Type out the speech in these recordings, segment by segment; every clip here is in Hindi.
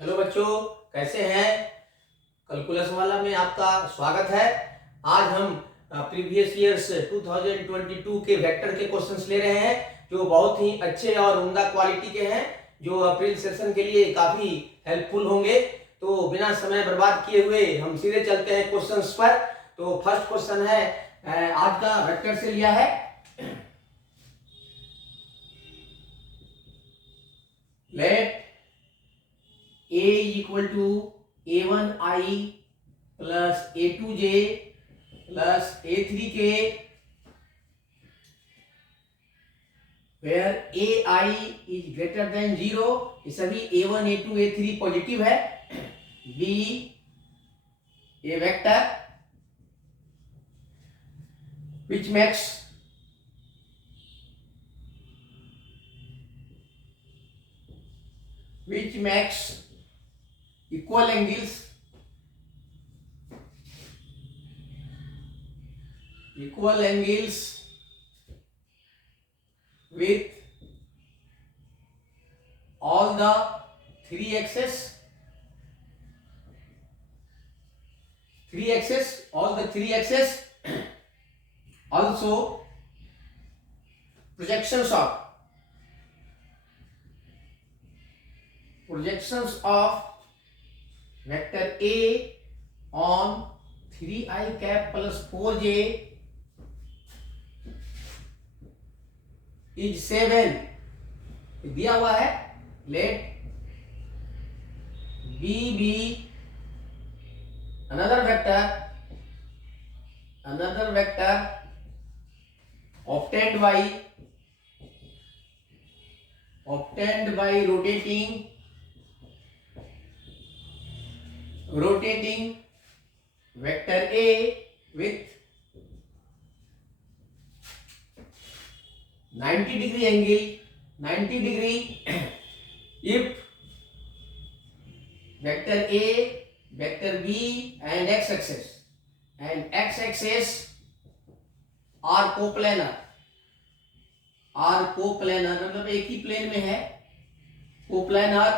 हेलो बच्चों, कैसे हैं। कैलकुलस वाला में आपका स्वागत है। आज हम प्रीवियस ईयर्स 2022 के वेक्टर के क्वेश्चंस ले रहे हैं जो बहुत ही अच्छे और उम्दा क्वालिटी के हैं, जो अप्रैल सेशन के लिए काफी हेल्पफुल होंगे। तो बिना समय बर्बाद किए हुए हम सीधे चलते हैं क्वेश्चंस पर। तो फर्स्ट क्वेश्चन है आज का वेक्टर से लिया है। Let a equal to a1i plus a2j plus a3k where ai is greater than 0। ये सभी a1 a2 a3 पॉजिटिव है। b a vector which makes equal angles with all the three axes, also projections of vector A on 3i cap plus 4j is 7 दिया हुआ है। Let B be another vector obtained by rotating vector A with 90 degree angle if vector A, vector B and x axis are coplanar मतलब एक ही प्लेन में है, coplanar,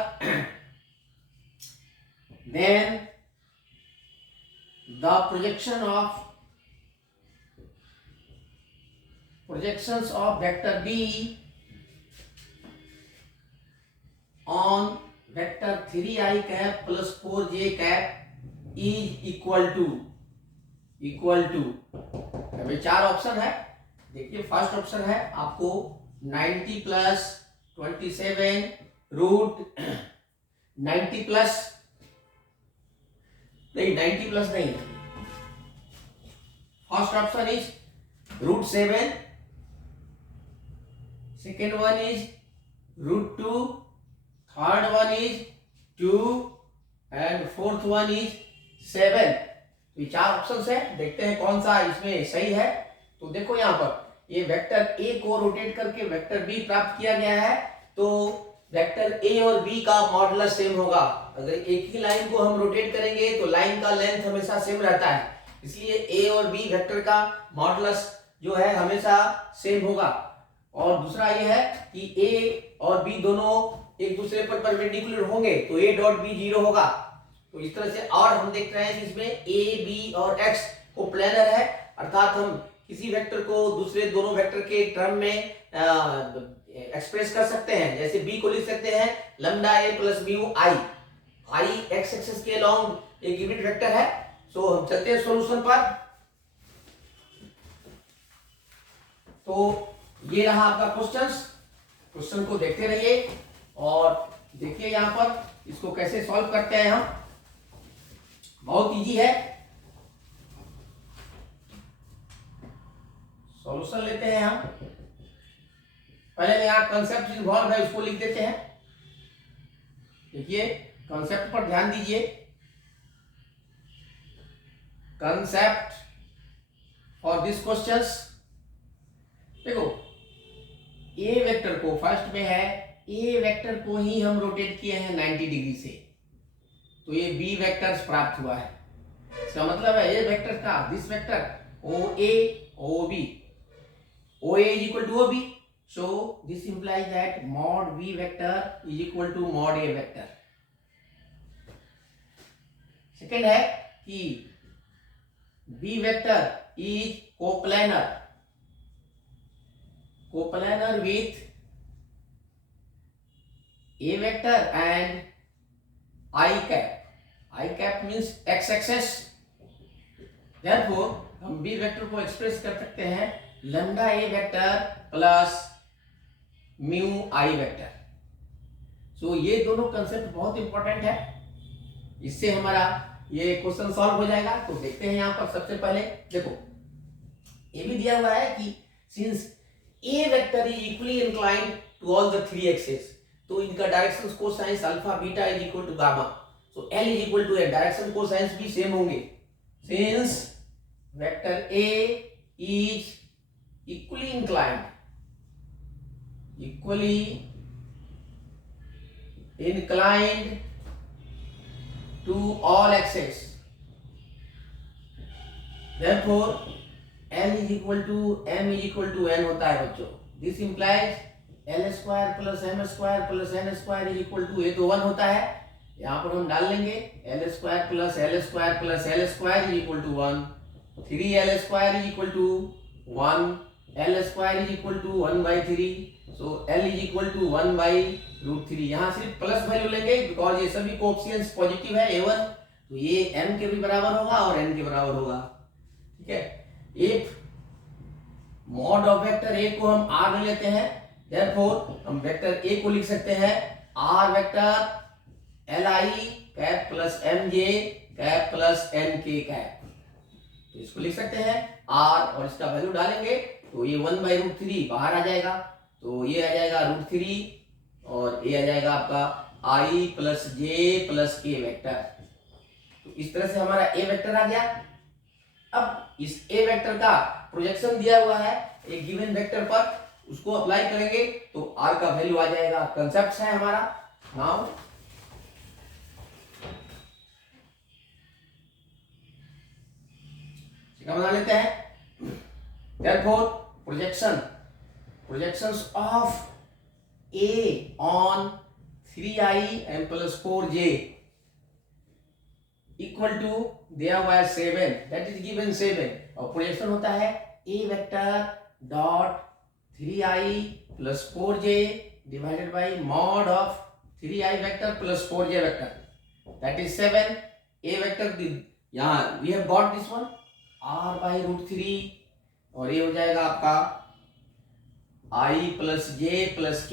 then the projections of vector B on vector 3i cap plus 4j cap is equal to अभी चार ऑप्शन है। देखिए फर्स्ट ऑप्शन है आपको 90 प्लस 27 रूट 90 प्लस नहीं, first option is root 7, second one is root 2, third one is 2 and fourth one is 7। तो ये चार ऑप्शंस है, देखते हैं कौन सा इसमें सही है। तो देखो यहाँ पर ये वेक्टर ए को रोटेट करके वेक्टर बी प्राप्त किया गया है, तो वेक्टर ए और बी का मॉडुलस सेम होगा। अगर एक ही लाइन को हम रोटेट करेंगे तो लाइन का लेंथ हमेशा सेम रहता है, इसलिए ए और बी वेक्टर का मॉडुलस जो है हमेशा सेम होगा। और दूसरा ये है कि ए और बी दोनों एक दूसरे पर परपेंडिकुलर होंगे तो ए डॉट बी 0 होगा। तो इस तरह से और हम देख रहे हैं कि इसमें ए बी और एक्स को प्लेनर है, अर्थात हम किसी वेक्टर को दूसरे दोनों वेक्टर के टर्म में एक्सप्रेस कर सकते हैं। जैसे बी को लिख सकते हैं लैम्डा ए प्लस म्यू आई एक्स एक्सिस के अलोंग एक यूनिट वेक्टर है। सो हम चलते हैं सॉल्यूशन पर। तो ये रहा आपका क्वेश्चन को देखते रहिए और देखिए यहां पर इसको कैसे सॉल्व करते हैं हम। बहुत इजी है, सॉल्यूशन लेते हैं हम। पहले में यहाँ कंसेप्ट इन्वॉल्व है उसको लिख देते हैं। देखिए कंसेप्ट पर ध्यान दीजिए। कंसेप्ट फॉर दिस क्वेश्चंस, देखो ए वेक्टर को फर्स्ट में है, ए वेक्टर को ही हम रोटेट किए हैं 90 डिग्री से, तो ये बी वेक्टर्स प्राप्त हुआ है। इसका मतलब है ए वेक्टर का this vector O A O B, O A is equal to O B, so this implies that mod v vector is equal to mod a vector। Second है कि B vector is coplanar with A vector and I cap means X axes. Therefore हम बी वेक्टर को एक्सप्रेस कर सकते हैं lambda A vector plus mu I vector. So ये दोनों कंसेप्ट बहुत इंपॉर्टेंट है, इससे हमारा ये क्वेश्चन सॉल्व हो जाएगा। तो देखते हैं यहाँ पर सबसे पहले देखो ये भी दिया हुआ है कि since A vector is equally inclined to all the three axes, तो इनका direction cosines alpha beta is equal to gamma, so L is equal to A, direction cosines भी सेम होंगे। Since vector A is equally inclined to all axes, therefore L is equal to M is equal to N होता है बच्चों। This implies L square plus M square plus N square is equal to, ये तो 1 होता है, यहाँ पर हम डाल लेंगे L square plus L square plus L square is equal to 1, 3L square is equal to 1, L square is equal to 1 by 3, so L is equal to 1 by root 3। यहाँ सिर्फ प्लस वैल्यू लेंगे बिकॉज ये सभी कोएफिशिएंट्स पॉजिटिव है A1, तो ये M के भी बराबर होगा और N के बराबर होगा। ठीक है, if mod of vector A को हम R ले लेते हैं, देयरफॉर हम वेक्टर A को लिख सकते हैं R vector Li cap plus Mj cap plus Nk cap, तो इसको लिख सकते हैं R और इसका वैल्यू डालेंगे तो ये 1 by रूट 3 बाहर आ जाएगा, तो ये आ जाएगा रूट 3 और ये आ जाएगा आपका I plus J plus K vector. तो इस तरह से हमारा A वेक्टर आ गया। अब इस A वेक्टर का प्रोजेक्शन दिया हुआ है एक गिवन वेक्टर पर, उसको अप्लाई करेंगे तो R का वैल्यू आ जाएगा। कंसेप्ट है हमारा नाउ बना लेते हैं। therefore projections of A on 3I and plus 4J equal to दिया हुआ है 7, that is given 7 और प्रोजेक्शन होता है A vector dot 3I plus 4J divided by mod of 3I vector plus 4J vector, that is 7। A vector यहाँ we have got this one R by root 3 और ये हो जाएगा आपका I plus J plus K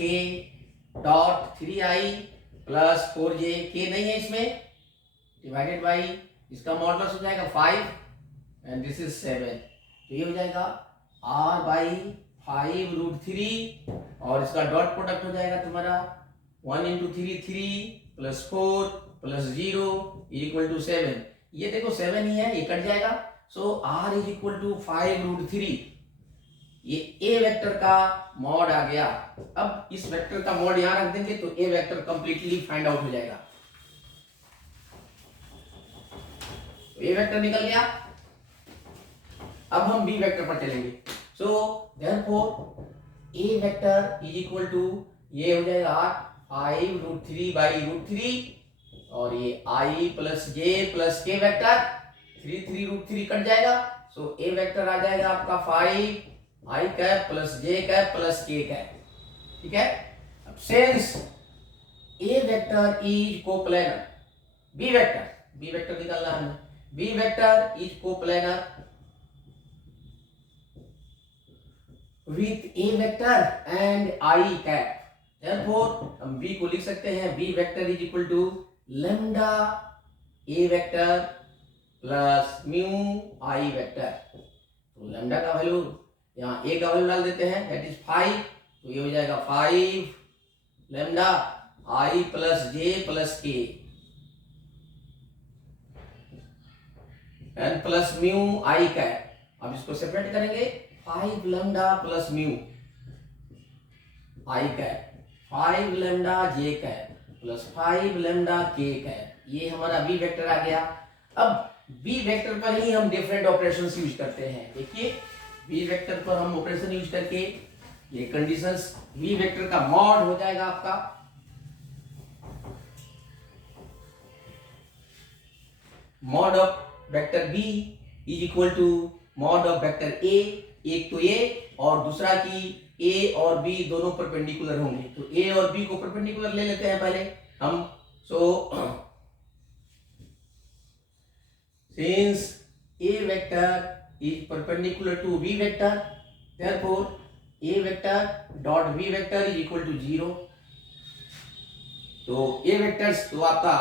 dot 3I plus 4J, K नहीं है इसमें, डिवाइडेड बाई इसका मॉडुलस हो जाएगा 5 एंड दिस इज 7, तो ये हो जाएगा R बाई 5 रूट 3 और इसका डॉट प्रोडक्ट हो जाएगा तुम्हारा 1 into 3 plus 4 plus 0 equal to 7। ये देखो 7 ही है, ये कट जाएगा, so R is equal to 5 root 3। ये A वेक्टर का मॉड आ गया। अब इस वेक्टर का मॉड यहां रख देंगे तो A vector completely find out हो जाएगा। तो A वेक्टर निकल गया। अब हम B वेक्टर पर चलेंगे। So therefore A vector is equal to, ये हो जाएगा 5 रूट 3 बाई रूट 3 और ये I plus J plus K vector, 3 root 3 cut जाएगा, सो A वेक्टर आ जाएगा आपका 5 I cap plus J cap plus K cap. ठीक है, अब since A vector is coplanar, B vector निकालना है, B vector is coplanar with A vector and I cap, therefore हम B को लिख सकते हैं B vector is equal to lambda A vector plus mu I vector. तो लैम्डा का वैल्यू यहाँ A का वैल्यू डाल देते हैं, दैट इज 5, तो ये हो जाएगा 5 lambda I plus J plus K and plus mu I cap. अब इसको सेपरेट करेंगे, 5 lambda plus mu I cap, 5 lambda J cap plus 5 lambda K cap, ये हमारा B वेक्टर आ गया। अब B वेक्टर पर ही हम डिफरेंट ऑपरेशंस यूज करते हैं। देखिए B वेक्टर पर हम ऑपरेशन यूज करके ये कंडीशंस, V वेक्टर का मॉड हो जाएगा आपका mod of vector B is equal to mod of vector A, एक तो ए और दूसरा की ए और बी दोनों परपेंडिकुलर होंगे, तो ए और बी को परपेंडिकुलर ले लेते हैं पहले हम। So since A vector is perpendicular to v vector, therefore a vector dot v vector is equal to 0। तो a वेक्टर्स तो आपका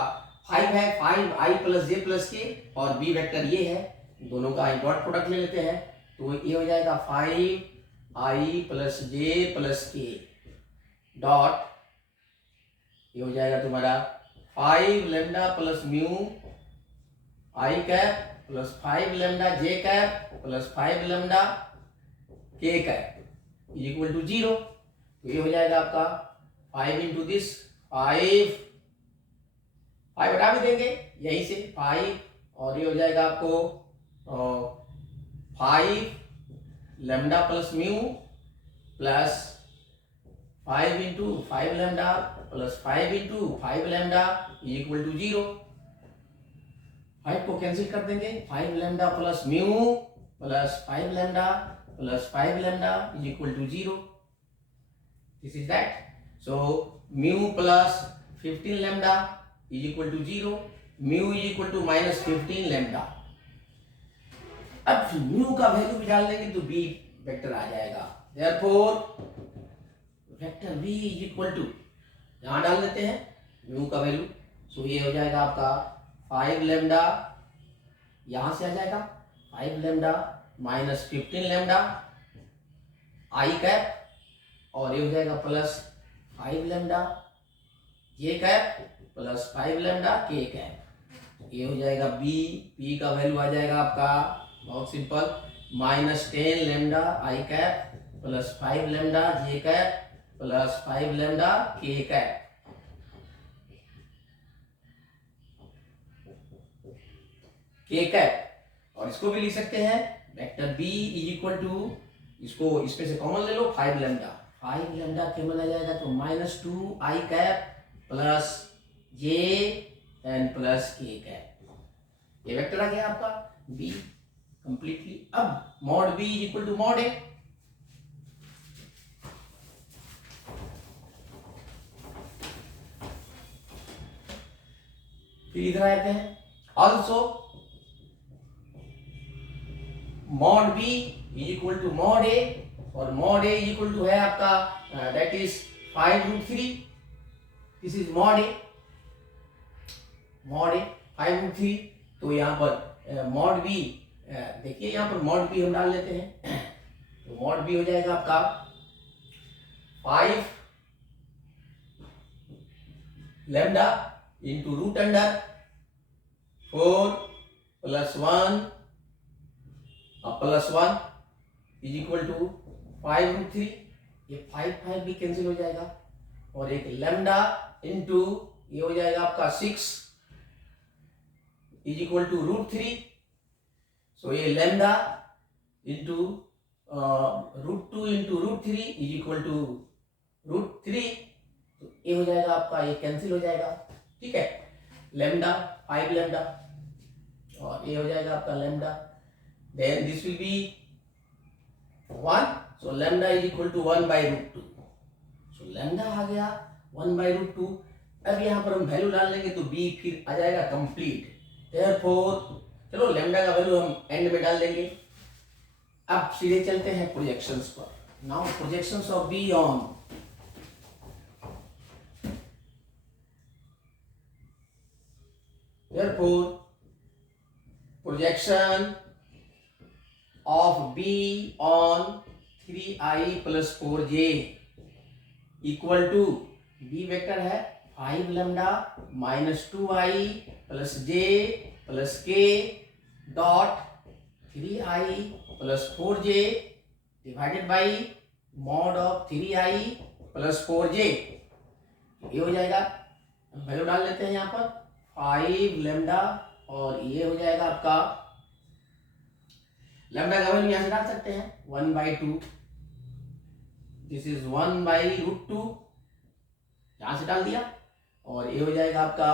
5 है, 5i प्लस जे प्लस के, और b वेक्टर ये है, दोनों का डॉट प्रोडक्ट ले लेते हैं, तो ये हो जाएगा 5i प्लस जे प्लस के डॉट, ये हो जाएगा तुम्हारा 5 lambda plus mu I cap plus 5 lambda J cap plus 5 lambda K cap equal to 0। तो ये हो जाएगा आपका 5 इंटू दिस 5 हटा भी देंगे यहीं से 5, और ये हो जाएगा आपको 5 lambda plus mu plus 5 into 5 lambda plus 5 into 5 lambda equal to 0। 5 को कैंसिल कर देंगे, 5 lambda plus mu plus 5 lambda plus 5 lambda is equal to 0। This is that. So mu plus 15 lambda is equal to 0, mu is equal to minus 15 lambda. अब म्यू का वैल्यू भी डाल देंगे तो बी वेक्टर आ जाएगा, therefore vector B is equal to, यहां डाल देते हैं म्यू का वैल्यू, सो ये हो जाएगा आपका 5 लेमडा, यहां से आ जाएगा 5 lambda minus 15 lambda I cap, और ये हो जाएगा plus 5 lambda J cap plus 5 lambda K cap. ये हो जाएगा बी का वैल्यू आ जाएगा आपका बहुत simple minus 10 lambda I cap plus 5 lambda J cap plus 5 lambda K cap. K cap, और इसको भी लिख सकते हैं vector B is equal to, इसको इसमें से कॉमन ले लो 5 लेमडा, 5 लेमडा कॉमन आ जाएगा तो minus 2 I cap plus J N plus K cap. ये वेक्टर आ गया आपका बी कंप्लीटली। अब mod B is equal to mod A, फिर इधर आते हैं also mod B is equal to mod A, और mod A is equal to है आपका that is 5√3, this is mod A 5√3। तो यहाँ पर मॉड बी देखिए, यहाँ पर मॉड बी हम डाल लेते हैं, तो मॉड बी हो जाएगा आपका 5 lambda into root under 4 plus 1 plus 1 is equal to 5√3, ये 5 भी कैंसिल हो जाएगा, और एक लेमडा इंटू ये हो जाएगा आपका 6 इज इक्वल टू √3। सो ये lambda into √2 into √3 is equal to √3, तो ये हो जाएगा आपका, ये कैंसिल हो जाएगा, ठीक है, लेमडा 5 लेमडा, और ये हो जाएगा आपका lambda, then this will be 1, so lambda is equal to 1 by √2, so lambda आ गया 1 by √2। अब यहाँ पर हम वैल्यू डाल लेंगे तो b फिर आ जाएगा कंप्लीट, therefore चलो लैम्डा का वैल्यू हम एंड में डाल देंगे। अब सीधे चलते हैं प्रोजेक्शंस पर। Now projections of be on, therefore projection of b on 3i plus 4j equal to b vector है 5 lambda minus 2i plus j plus k dot 3i plus 4j divided by mod of 3i plus 4j। ये हो जाएगा, वैल्यू डाल लेते हैं यहाँ पर 5 लेमडा, और ये हो जाएगा आपका लैम्डा का वैल्यू यहां से डाल सकते हैं 1/2, दिस इज 1/√2, यहां से डाल दिया, और ये हो जाएगा आपका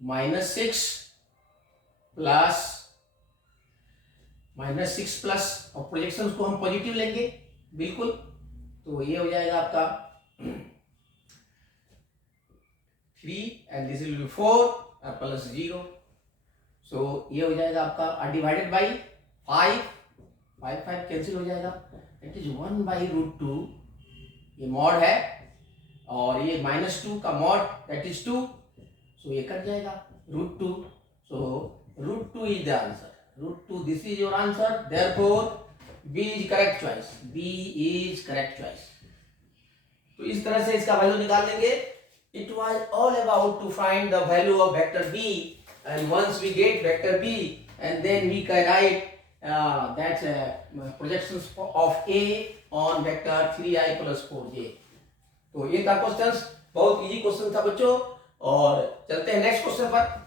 -6 प्लस -6 प्लस, और प्रोजेक्शन को हम पॉजिटिव लेंगे बिल्कुल, तो ये हो जाएगा आपका 3 एंड दिस विल बी 4 और प्लस 0, सो ये हो जाएगा आपका डिवाइडेड बाई 5, 5 कैंसिल हो जाएगा, दैट इज 1/√2, ये मॉड है, और ये -2 का मॉड दैट इज 2, सो ये कट जाएगा √2, so √2 is the answer, √2 this is your answer, therefore B is correct choice, B is correct choice. तो इस तरह से इसका वैल्यू निकाल लेंगे। It was all about to find the value of vector B, and once we get vector B and then we can write that projections of A on vector 3i plus 4j। तो ये था क्वेश्चंस, बहुत इजी क्वेश्चन था बच्चों, और चलते हैं नेक्स्ट क्वेश्चन पर।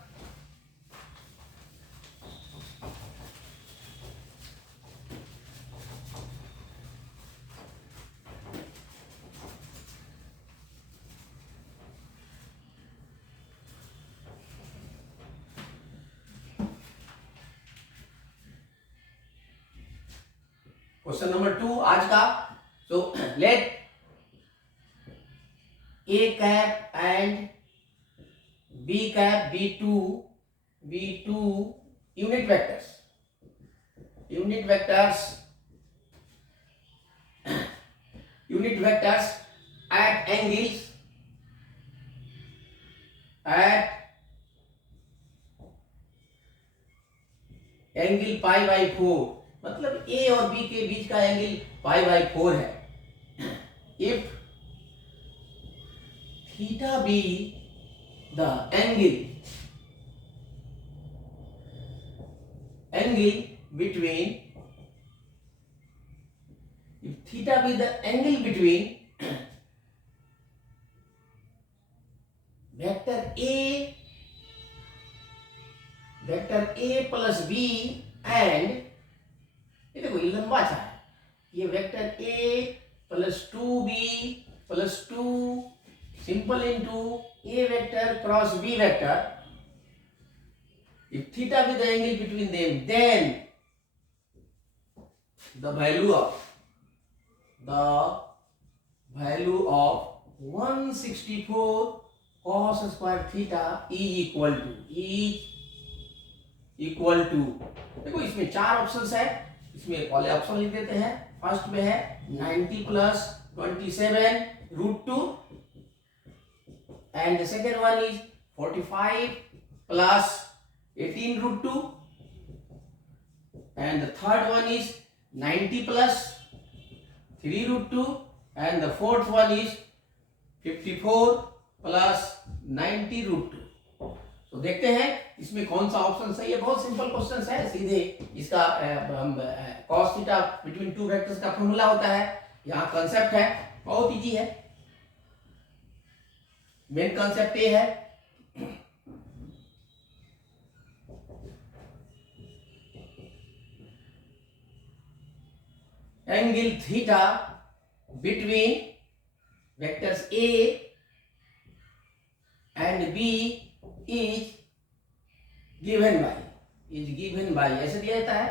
क्वेश्चन नंबर 2 आज का। So let A cap and B cap be two unit vectors at angles angle π/4, मतलब A और B के बीच का एंगल π/4 है। If theta be the angle between, if theta be the angle between vector A plus B and, ये देखो ये लंबा सा है, ये vector A plus 2B plus 2 simple into A vector cross B vector, if theta be the angle between them, then the value of 164 cos square theta is equal to, देखो इसमें 4 ऑप्शंस है, इसमें पहले ऑप्शन लिख देते हैं। फर्स्ट में है 90 plus 27√2, and the second one is 45 plus 18√2, and the third one is 90 plus 3√2, and the fourth one is 54 plus 90√2। तो देखते हैं इसमें कौन सा ऑप्शन सही है। बहुत सिंपल क्वेश्चन है, सीधे इसका cos theta between two vectors का फॉर्मूला होता है, यहाँ कंसेप्ट है, बहुत इजी है। मेन कंसेप्ट ये है angle theta between vectors A and B is given by ऐसे दिया जाता है,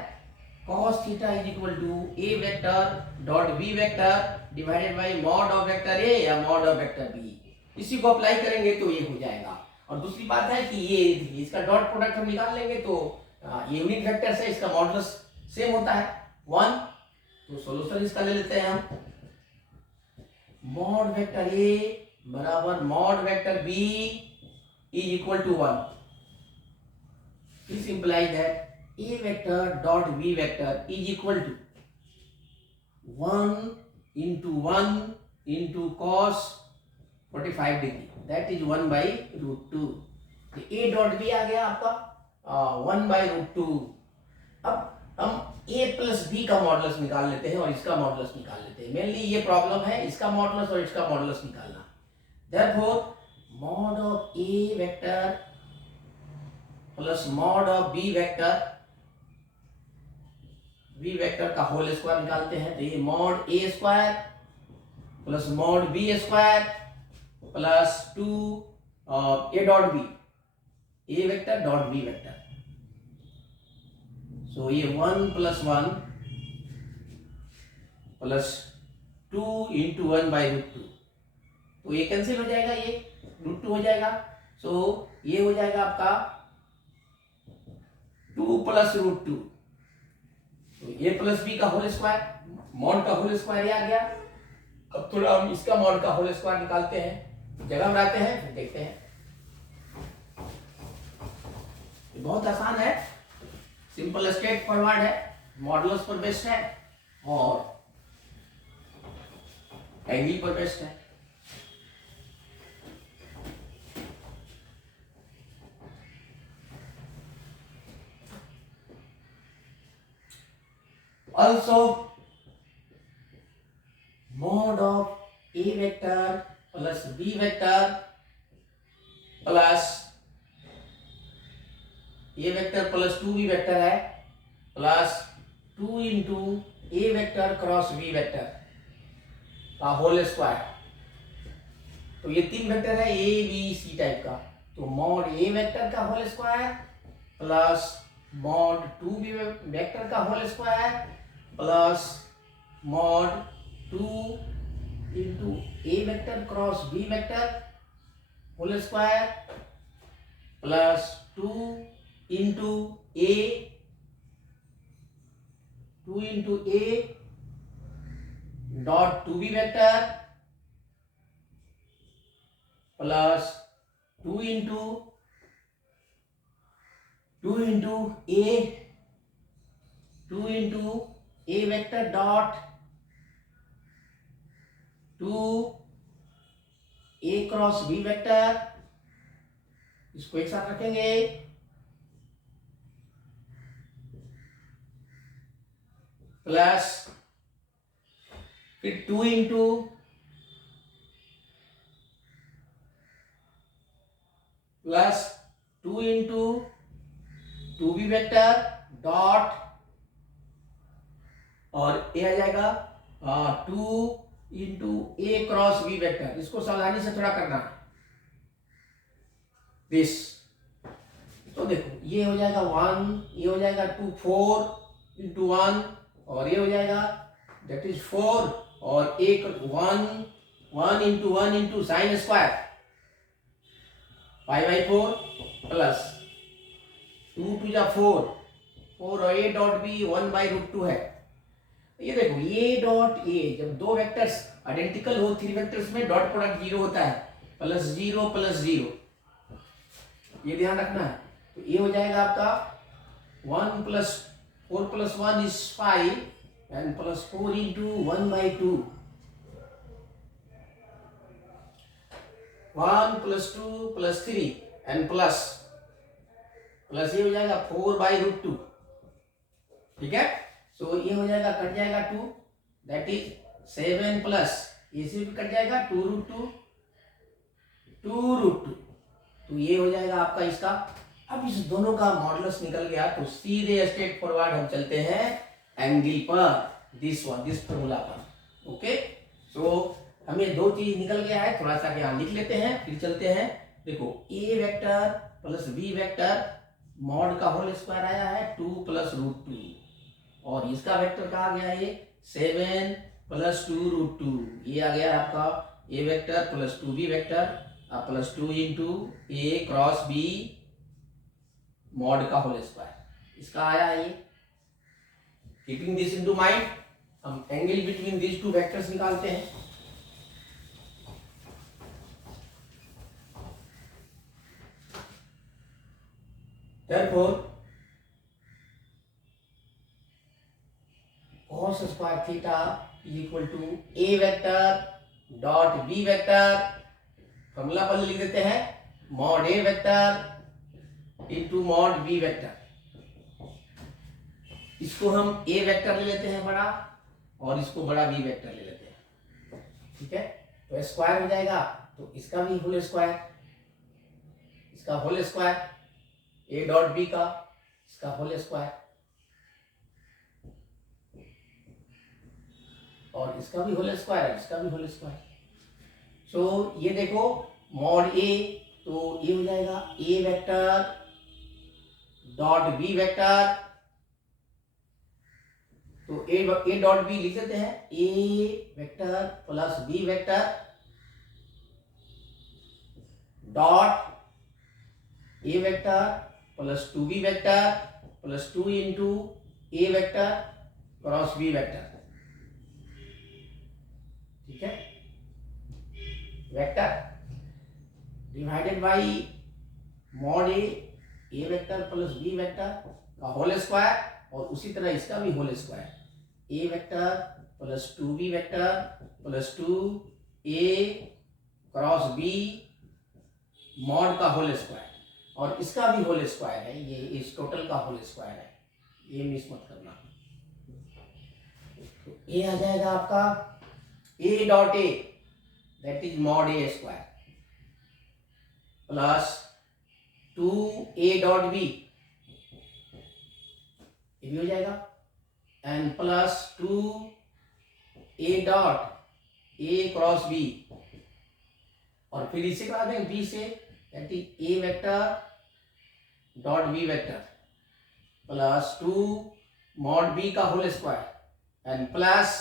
cos theta is equal to A vector dot B vector divided by mod of vector A या मॉड ऑफ वेक्टर B। इसी को अप्लाई करेंगे तो ये हो जाएगा। और दूसरी बात है कि ये इसका डॉट प्रोडक्ट हम निकाल लेंगे तो ये यूनिट वेक्टर से इसका मॉडुलस सेम होता है 1, तो सॉल्यूशन इसका ले लेते हैं हम। मॉड वेक्टर A बराबर mod vector B is equal to 1। This implies that A vector dot B vector is equal to 1 into cos 45 degree, that is 1/√2। A dot B आ गया आपका 1/√2। अब हम A प्लस B का मॉडुलस निकाल लेते हैं और इसका मॉडुलस निकाल लेते हैं। मेनली ये प्रॉब्लम है, इसका मॉडुलस और इसका मॉडुलस निकालना। Therefore mod of A vector plus mod of B vector का होल स्क्वायर निकालते हैं, तो ये mod A square plus mod B square plus 2 A dot B, A vector dot B vector, so ये 1 + 1 प्लस 2 × 1/√2, तो ये कैंसिल हो जाएगा, ये √2 हो जाएगा। सो ये हो जाएगा आपका 2 + √2, तो ये प्लस बी का होल स्क्वायर, मॉड का होल स्क्वायर ये आ गया। अब थोड़ा हम इसका मॉड का होल स्क्वायर निकालते हैं, जगह बनाते हैं, फिर देखते हैं। ये बहुत आसान है, सिंपल स्ट्रेट फॉरवर्ड है, मॉडुलस पर बेस्ड है और एंगल पर बेस्ड है। Also mod of a vector plus b vector plus a vector plus 2b vector है plus 2 × a vector cross b vector का होल स्क्वायर। तो ये तीन वेक्टर है a b c टाइप का, तो मॉड a वेक्टर का whole square plus mod 2b vector का whole square plus mod 2 × a vector cross b vector whole square plus 2 × a dot 2b vector plus 2 × a vector dot 2a cross b vector, इसको एक साथ रखेंगे प्लस फिर 2 × प्लस 2 × 2b वेक्टर डॉट और ए आ जाएगा 2 × a क्रॉस b वेक्टर। इसको सावधानी से थोड़ा करना है दिस। तो देखो ये हो जाएगा 1, ये हो जाएगा 2, 4 × 1 और ये हो जाएगा दैट इज 4 और एक 1 × 1 × साइन स्क्वायर 5/4 प्लस 2 × 4 और a डॉट b 1/√2 है। ये देखो a डॉट a, जब दो वेक्टर्स आइडेंटिकल हो, थ्री वेक्टर्स में डॉट प्रोडक्ट 0 होता है, प्लस 0 + 0, ये ध्यान रखना है। तो ये हो जाएगा आपका 1 + 4 + 1 is 5 and plus 4 × 1/2, 1 + 2 + 3 and plus ये हो जाएगा 4/√2, ठीक है। सो ये हो जाएगा, कट जाएगा 2, दैट इज 7 प्लस इसी भी कट जाएगा 2√2, तो ये हो जाएगा आपका इसका। अब इस दोनों का मॉडुलस निकल गया तो सीधे स्ट्रेट फॉरवर्ड हम चलते हैं एंगल पर, दिस फॉर्मूला पर। ओके, सो हमें दो चीज निकल गया है, थोड़ा सा यहाँ लिख लेते हैं फिर चलते हैं। देखो a vector plus b vector mod का होल स्क्वायर आया है 2 + √2 और इसका वेक्टर कहा गया ये 7 + 2√2, ये आ गया आपका a vector plus 2b vector plus 2 × a cross b mod का होल स्क्वायर, इसका आया है ये। कीपिंग दिस इनटू माइंड, हम angle between these two vectors निकालते हैं। Therefore, cos square theta is equal to a vector dot b vector, formula पर लिख देते हैं mod a vector into mod b vector। इसको हम a वेक्टर ले लेते हैं बड़ा और इसको बड़ा b वेक्टर ले लेते हैं, ठीक है। तो स्क्वायर हो जाएगा, तो इसका भी होल स्क्वायर, इसका whole square a dot b का, इसका होल स्क्वायर और इसका भी होल स्क्वायर, इसका भी होल स्क्वायर। सो ये देखो मॉड a, तो ये हो जाएगा a vector dot b vector तो ए डॉट बी लिख देते हैं, A vector plus B vector dot A vector plus 2b vector plus 2 into A vector cross B vector. ठीक है, vector divided by mod A vector plus B vector का होल स्क्वायर, और उसी तरह इसका भी whole square, A vector plus 2b vector plus 2a cross B mod का होल स्क्वायर, और इसका भी होल स्क्वायर है, ये इस टोटल का होल स्क्वायर है, ये मिस मत करना। तो ए आ जाएगा आपका A dot A that is mod A square plus 2a dot B, ये भी हो जाएगा, and plus 2a dot A cross B, और फिर इसे करा दें बी से, that is A vector dot B vector plus 2 mod B का whole square and plus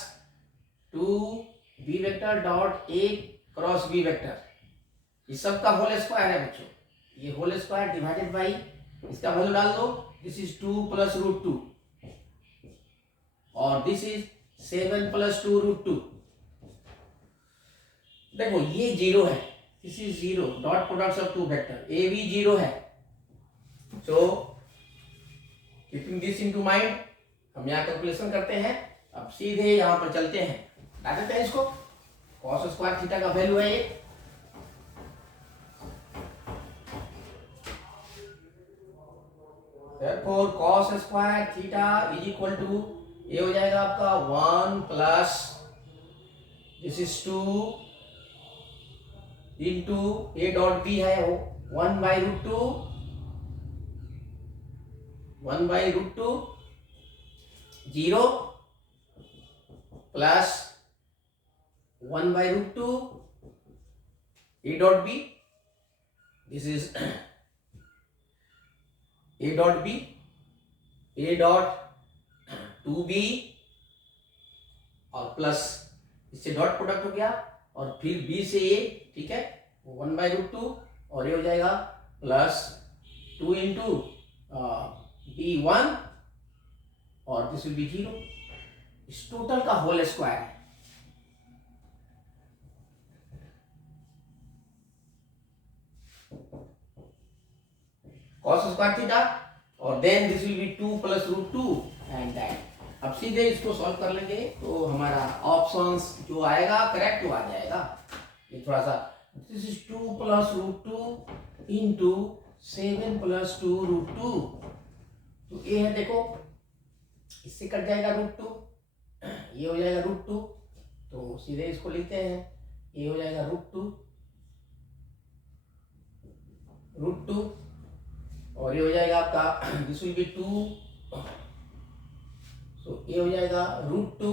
2b vector dot A cross B vector, इस सब का होल स्क्वायर है बच्चों। ये होल स्क्वायर डिवाइडेड बाई इसका वैल्यू डाल दो, दिस इज 2 प्लस रूट 2 और दिस इज 7 प्लस 2 रूट 2। देखो ये जीरो है, this is zero, dot product of two vector, ए भी जीरो है। So keeping this into mind हम यहाँ कैलकुलेशन करते हैं। अब सीधे यहाँ पर चलते हैं, डाल देते हैं इसको, कॉस स्क्वायर थीटा का वैल्यू है ये, therefore cos square theta is equal to, ये हो जाएगा आपका 1 plus this is 2 into A dot B है वो 1 by root 2, 1 by root 2 0 plus 1 by root 2 A dot B, this is A dot B, A dot 2b और प्लस इससे डॉट प्रोडक्ट हो गया, और फिर b से a, ठीक है, 1 बाई रूट 2, और ये हो जाएगा प्लस 2 इंटू b1 और दिस विल बी 0, इस टोटल का होल स्क्वायर है। cos स्क्वायर थीटा, और then this will be 2 plus root 2 and that. अब सीधे इसको सॉल्व कर लेंगे तो हमारा ऑप्शंस जो आएगा करेक्ट हो आ जाएगा। ये थोड़ा सा, this is 2 plus root 2 into 7 plus 2 root 2, तो ये है, देखो इससे कट जाएगा रूट 2, ये हो जाएगा रूट 2, तो सीधे इसको लिखते हैं, ये हो जाएगा रूट 2 और ये हो जाएगा आपका दिस विल बी 2, सो ये हो जाएगा root 2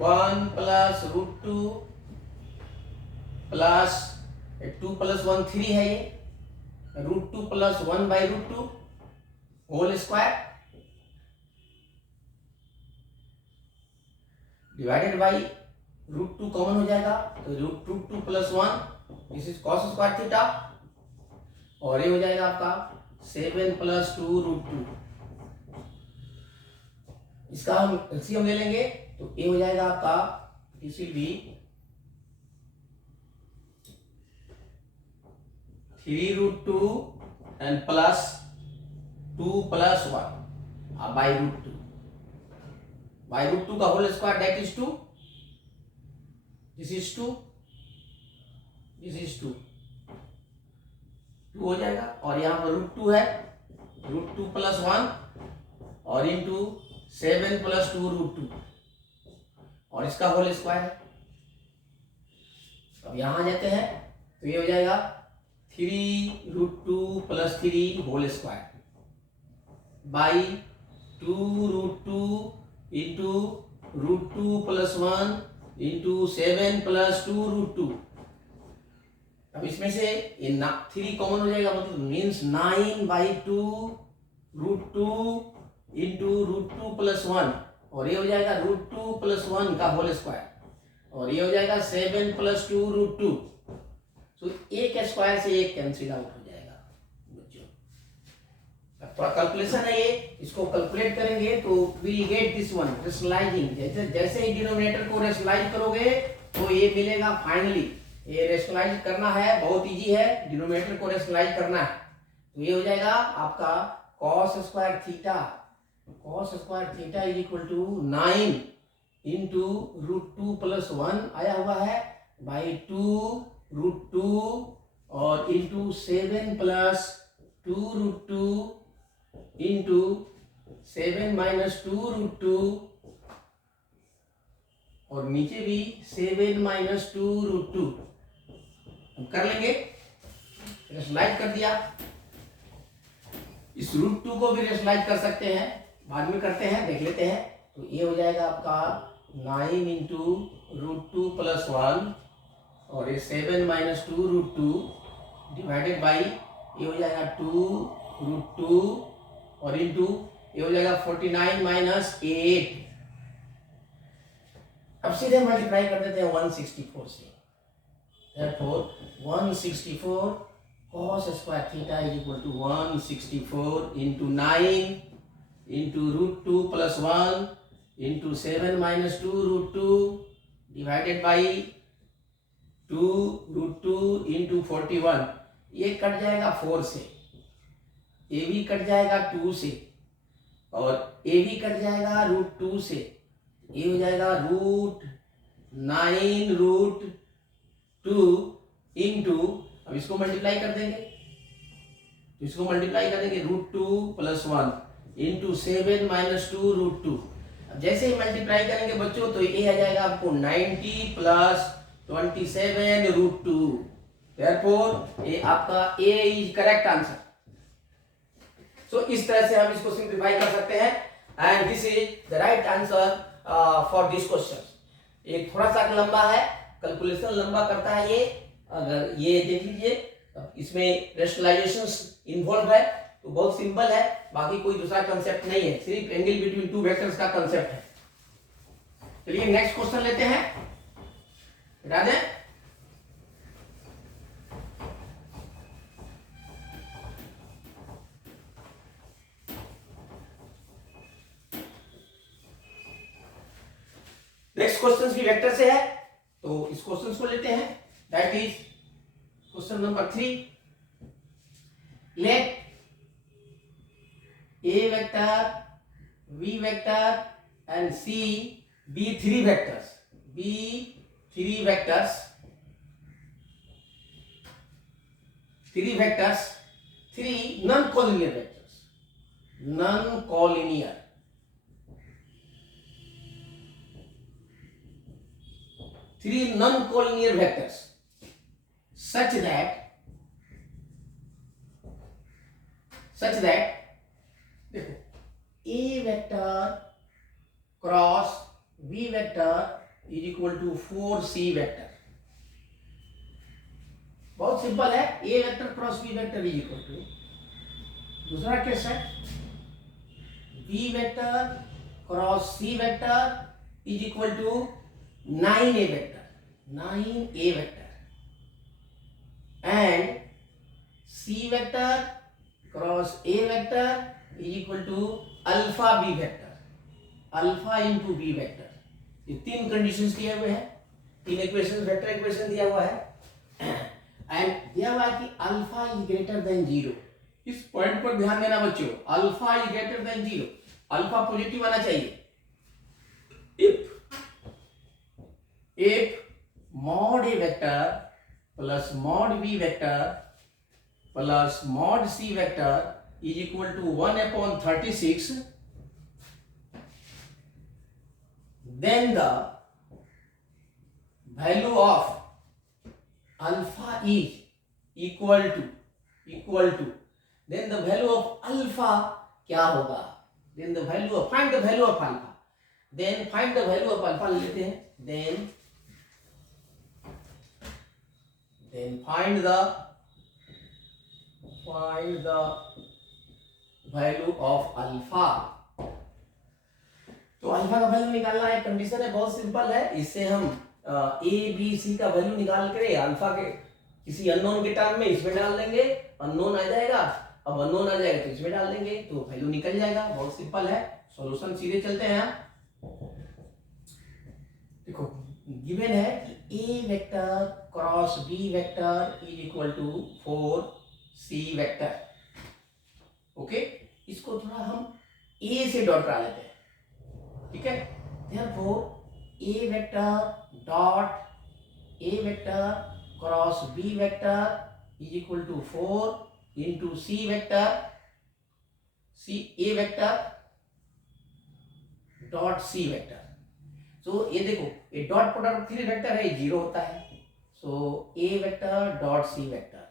1 plus root 2 plus 2 plus 1 3 है, ये root 2 plus 1 by root 2 whole square divided by root 2 common हो जाएगा, तो root 2 plus 1 this is cos square theta, और ये हो जाएगा आपका 7 प्लस 2 रूट 2, इसका हम एलसीएम ले लेंगे तो ये हो जाएगा आपका this will be 3 root 2 and plus 2 plus 1 by root 2, by root 2 का whole square that is 2, this is 2, this is 2 हो जाएगा, और यहाँ पर रूट 2 है, रूट 2 प्लस 1 और इंटू 7 प्लस 2 रूट 2, और इसका होल स्क्वायर है। अब यहाँ जाते हैं तो ये हो जाएगा 3 root 2 plus 3 whole square by 2 root 2 into root 2 plus 1 into 7 plus 2 root 2, अब इसमें से ये 3 कॉमन हो जाएगा, मतलब मीन्स 9/2 √2 इंटू √2 + 1, और ये हो जाएगा √2 + 1 का होल स्क्वायर, और ये हो जाएगा 7 + 2 √2। तो एक स्क्वायर से एक कैंसिल आउट हो जाएगा बच्चों। अब थोड़ा कैलकुलेशन है ये, इसको कैलकुलेट करेंगे तो will get this one rationalising. जैसे जैसे ही डिनोमिनेटर को रेशनलाइज करोगे तो ये मिलेगा फाइनली। ये रेशनलाइज करना है, बहुत इजी है, डिनोमिनेटर को रेशनलाइज करना है। तो ये हो जाएगा आपका cos square theta, cos square theta is equal to 9 into √2 + 1 आया हुआ है बाई 2 √2 और इंटू 7 + 2 √2 इंटू 7 - 2 √2, और नीचे भी 7 - 2 √2। हम कर लेंगे, रेशनलाइज कर दिया। इस √2 को भी रेशनलाइज कर सकते हैं, बाद में करते हैं, देख लेते हैं। तो ये हो जाएगा आपका 9 इंटू √2 + 1 और ये 7 - 2 √2 डिवाइडेड बाई ये हो जाएगा 2 √2 और इंटू ये हो जाएगा 49 - 8। अब सीधे मल्टीप्लाई कर देते हैं 164 से। Therefore 164 cos square theta is equal to 164 into 9 into √2 + 1 into 7 - 2 √2 divided by 2 √2 into 41। ये कट जाएगा 4 से, ये भी कट जाएगा 2 से, और ये भी कट जाएगा √2 से। ये हो जाएगा √9 √2 इंटू, अब इसको मल्टीप्लाई कर देंगे, तो इसको मल्टीप्लाई कर देंगे √2 + 1 इंटू 7 - 2 √2। अब जैसे ही मल्टीप्लाई करेंगे बच्चों तो ये आ जाएगा आपको 90 + 27 √2। देयरफॉर ये आपका ए इज करेक्ट आंसर। सो इस तरह से हम इसको सिंप्लीफाई कर सकते हैं, and this is the right answer for this question. ये थोड़ा सा लंबा है, कैलकुलेशन लंबा करता है ये। अगर ये देख लीजिए, इसमें रेशनलाइजेशन इन्वॉल्व है, तो बहुत सिंपल है, बाकी कोई दूसरा कंसेप्ट नहीं है, सिर्फ एंगल बिटवीन टू वेक्टर्स का कंसेप्ट है। चलिए नेक्स्ट क्वेश्चन लेते हैं, बता दें। नेक्स्ट क्वेश्चन भी वेक्टर से है, तो इस क्वेश्चन को लेते हैं। That is question number 3। Let A vector, V vector and C be 3 vectors. Be 3 vectors. 3 vectors. 3 non-collinear vectors. Non-collinear. 3 non-collinear vectors such that देखो A vector cross V vector is equal to 4C vector. बहुत सिंपल है, A vector cross V vector is equal to, दूसरा केस है V vector cross C vector is equal to 9A vector, 9A vector, and C vector cross A vector is equal to alpha B vector, alpha into B vector. ये 3 कंडीशंस दिए हुए हैं, 3 इक्वेशन, वेक्टर इक्वेशन दिया हुआ है, एंड दिया हुआ है कि अल्फा इज ग्रेटर देन 0। इस पॉइंट पर ध्यान देना बच्चों, alpha is greater than 0, alpha positive आना चाहिए। If mod A vector plus mod B vector plus mod C vector is equal to 1/36, then the value of alpha is equal to, then the value of alpha क्या होगा, then the value of, find the value of alpha, then find the value of alpha लेते हैं, then then find the value of alpha. तो अल्फा का वैल्यू निकालना है, कंडीशन है, बहुत सिंपल है। इससे हम ए बी सी का वैल्यू निकाल कर अल्फा के किसी अननोन के टर्म में इसमें डाल देंगे, अननोन आ जाएगा। अब अननोन आ जाएगा तो इसमें डाल देंगे तो वैल्यू निकल जाएगा। बहुत सिंपल है। सॉल्यूशन सीधे चलते हैं। देखो गिवन है कि A vector cross B vector is equal to 4c vector. Okay, इसको थोड़ा हम ए से डॉट करा लेते हैं, ठीक है। Therefore A vector dot A vector cross B vector is equal to 4 into C vector, C A vector dot C vector. So ये देखो ये डॉट प्रोडक्ट 3 वेक्टर है, 0 होता है। So A vector dot C vector,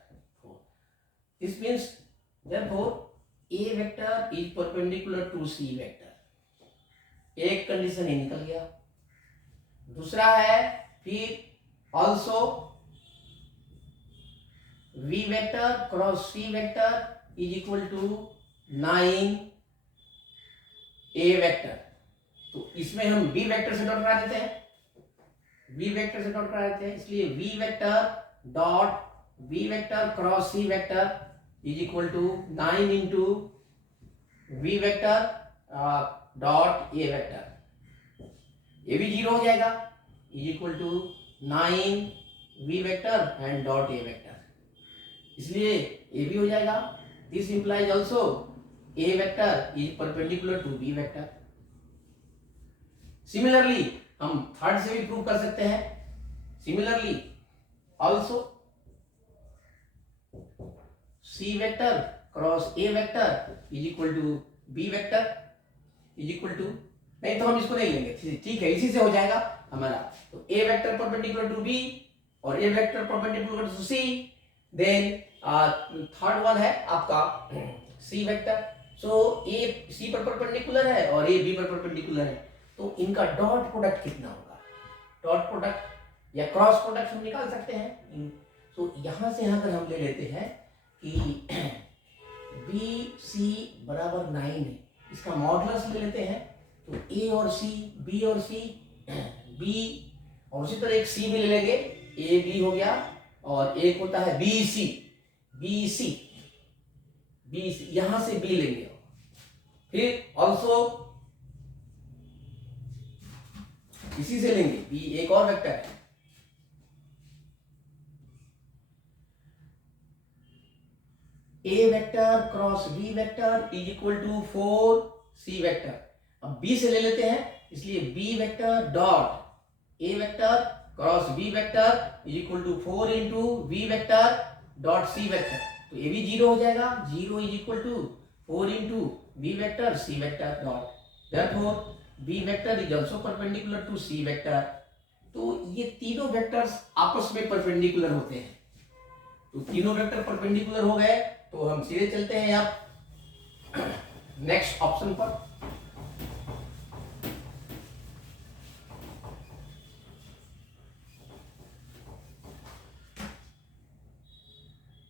this means therefore A vector is perpendicular to C vector। एक कंडीशन ही निकल गया। दूसरा है फिर also V vector cross C vector is equal to 9 A vector। तो इसमें हम B वेक्टर से डॉट करा देते हैं, V वेक्टर से डॉट करा देते हैं। इसलिए V vector dot V vector cross C vector is equal to 9 into V vector dot A vector, ये भी 0 हो जाएगा, is equal to 9 V vector and dot A vector. इसलिए ये भी हो जाएगा। This implies also A vector is perpendicular to B vector. Similarly हम थर्ड से भी प्रूव कर सकते हैं। Similarly also C vector cross A vector is equal to B vector is equal to, नहीं तो हम इसको नहीं लेंगे, ठीक है, इसी से हो जाएगा हमारा। तो A vector perpendicular to B और A vector perpendicular to C, then third one है आपका C vector. So A C पर परपेंडिकुलर है और A B पर परपेंडिकुलर है, तो इनका डॉट प्रोडक्ट कितना होगा? डॉट प्रोडक्ट या क्रॉस प्रोडक्ट हम निकाल सकते हैं। तो यहां से अगर हम ले लेते हैं कि बी सी बराबर 9 है, इसका मॉडुलस ले लेते हैं। तो ए और सी, बी और सी, बी और उसी तरह एक सी भी ले लेंगे, ए बी हो गया, और एक होता है B C, B C, B C, यहां से बी लेंगे। फिर ऑल्सो इसी से लेंगे बी, एक और वेक्टर है, A vector cross B vector is equal to 4c vector. अब बी से ले लेते हैं, इसलिए B vector dot A vector cross B vector is equal to 4 into B vector dot C vector. तो ये भी 0 हो जाएगा, 0 is equal to 4 into B vector C vector dot, therefore B vector is also perpendicular to C vector. तो ये तीनों वेक्टर्स आपस में परपेंडिकुलर होते हैं। तो तीनों वेक्टर परपेंडिकुलर हो गए, तो हम सीधे चलते हैं आप नेक्स्ट ऑप्शन पर।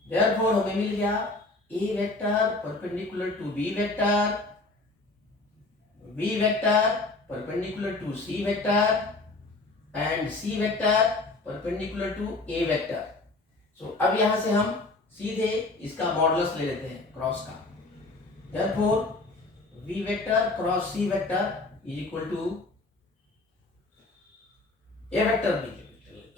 देयरफॉर हमें मिल गया A vector perpendicular to B vector, B vector perpendicular to C vector and C vector perpendicular to A vector. So अब यहां से हम सीधे इसका मॉडुलस ले लेते हैं क्रॉस का। Therefore v vector cross c vector is equal to a vector b,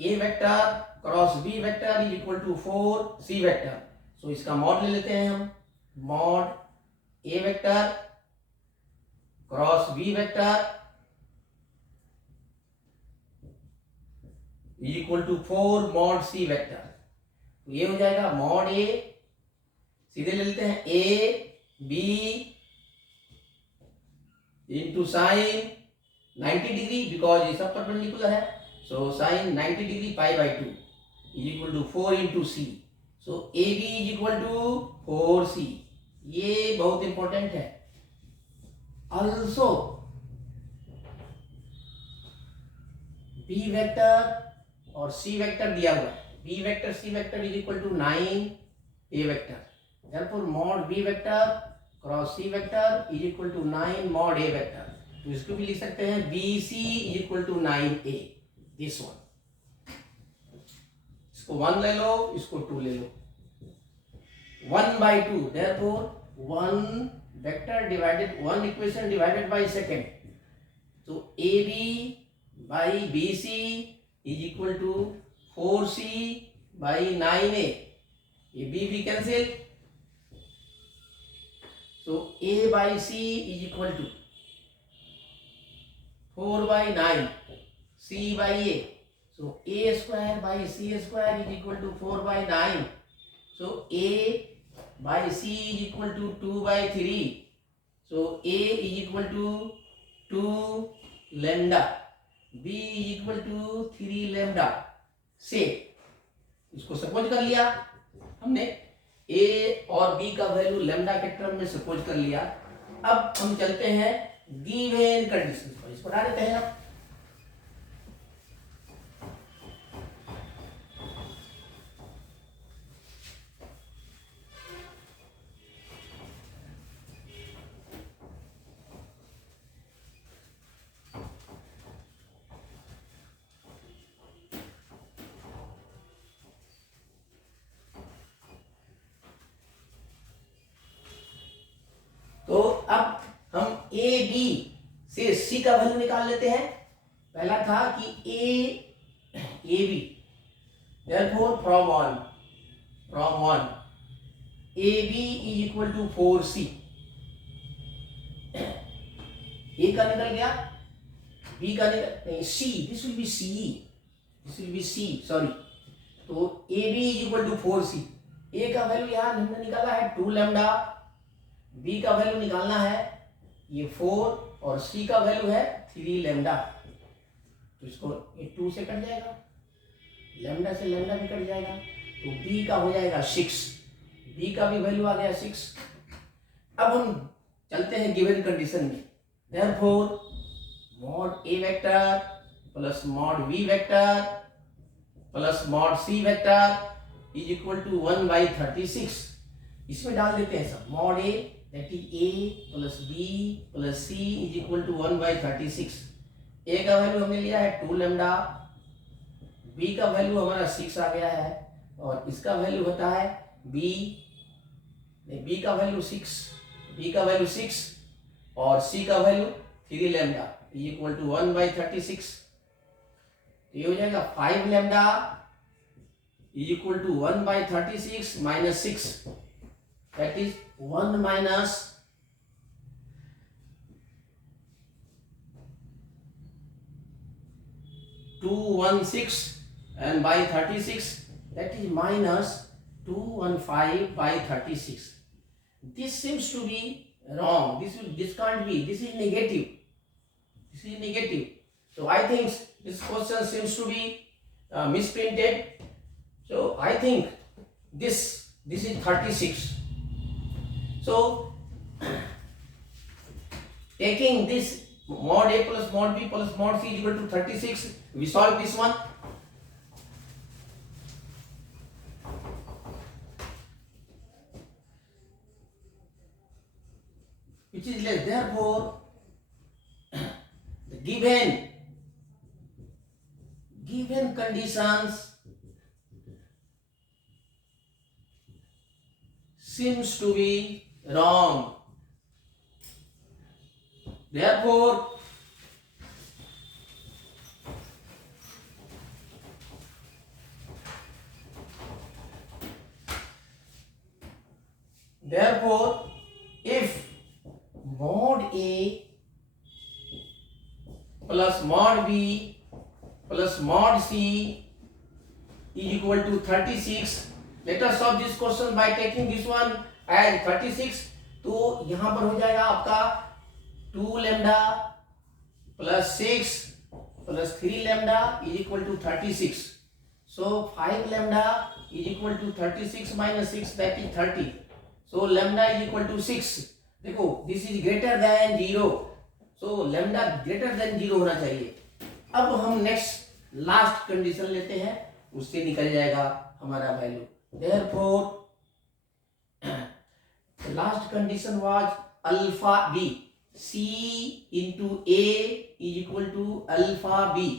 a vector cross b vector is equal to 4c vector. So इसका मॉड ले लेते हैं हम, mod a vector cross b vector is equal to 4 mod c vector. तो ये हो जाएगा मॉड ए, सीधे ले लेते हैं A B into sine 90 degree, because ये सब परपेंडिकुलर है। So sine 90 degree pi by 2 is equal to 4 into C. So A B is equal to 4c। ये बहुत इंपॉर्टेंट है। ऑल्सो बी वेक्टर और सी वेक्टर दिया हुआ है, B vector C vector is equal to 9 A vector. Therefore mod B vector cross C vector is equal to 9 mod A vector. तो इसको भी लिख सकते हैं BC is equal to 9A. This one. इसको 1 ले लो, इसको 2 ले लो. 1/2. Therefore 1 vector divided 1 equation divided by second. So AB by BC is equal to 4C by 9A. ये B भी cancel. So A by C is equal to 4 by 9 C by A. So A square by C square is equal to 4 by 9. So A by C is equal to 2 by 3. So A is equal to 2 lambda. B is equal to 3 lambda. से इसको सपोज कर लिया हमने, A और B का वैल्यू लैम्डा के टर्म में सपोज कर लिया. अब हम चलते हैं गिवन कंडीशन पर, इसको डाल देते हैं आप. तो अब हम ए बी से सी का वैल्यू निकाल लेते हैं. पहला था कि A B, therefore from 1 A B is equal to 4C. A का निकल गया, बी का निकल नहीं, C, this will be C sorry. तो A B is equal to 4C. A का वैल्यू यहां हमने निकाला है 2 लैम्डा, बी का वैल्यू निकालना है ये 4 और सी का वैल्यू है 3 लैम्डा. तो इसको ये 2 से कट जाएगा, लैम्डा से लैम्डा भी कट जाएगा. तो बी का हो जाएगा 6, बी का भी वैल्यू आ गया 6. अब हम चलते हैं गिवन कंडीशन में. Therefore mod A vector plus mod B vector plus mod C vector is equal to 1/36. इसमें डाल देते हैं सब. Mod A that is A plus B plus C is equal to 1/36. A का वैल्यू हमने लिया है 2 लैम्डा, B का वैल्यू हमारा 6 आ गया है और इसका वैल्यू होता है B का वैल्यू 6 और C का value 3 lambda is equal to 1/36. तो ये हो जाएगा 5 lambda is equal to 1/36 minus 6. That is 1 minus 216 and by 36, that is minus 215/36. This seems to be wrong. This can't be. This is negative. So I think this question seems to be misprinted. So I think this is 36. So taking this mod A plus mod B plus mod C is equal to 36, we solve this one. Which is less. Therefore the given conditions seems to be wrong. Therefore if mod A plus mod B plus mod C is equal to 36, let us solve this question by taking this one as 36. तो यहां पर हो जाएगा आपका 2 lambda plus 6 plus 3 lambda is equal to 36. So 5 lambda is equal to 36 minus 6 that is 30. So lambda is equal to 6. देखो this is greater than 0, so lambda greater than 0 होना चाहिए. अब हम नेक्स्ट लास्ट कंडीशन लेते हैं उससे निकल जाएगा हमारा value. Therefore last condition was alpha B, C into A is equal to alpha B.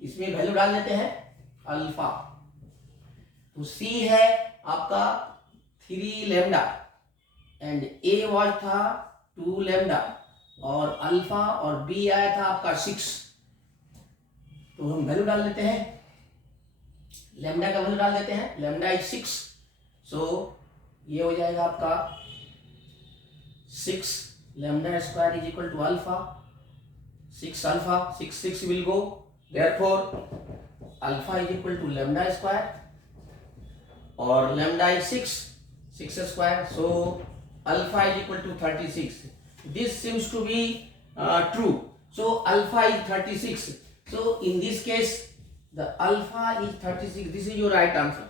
इसमें वैल्यू डाल देते हैं अल्फा, तो सी है आपका 3 लैम्डा एंड ए वाज था 2 लैम्डा और अल्फा और बी आया था आपका 6। तो हम वैल्यू डाल देते हैं, लैम्डा का वैल्यू डाल देते हैं, लैम्डा इज 6। सो ये हो जाएगा आपका 6 lambda square is equal to alpha, 6 alpha, 6 will go, therefore alpha is equal to lambda square और lambda is 6 square, so alpha is equal to 36. This seems to be true, so alpha is 36. So in this case the alpha is 36. This is your right answer.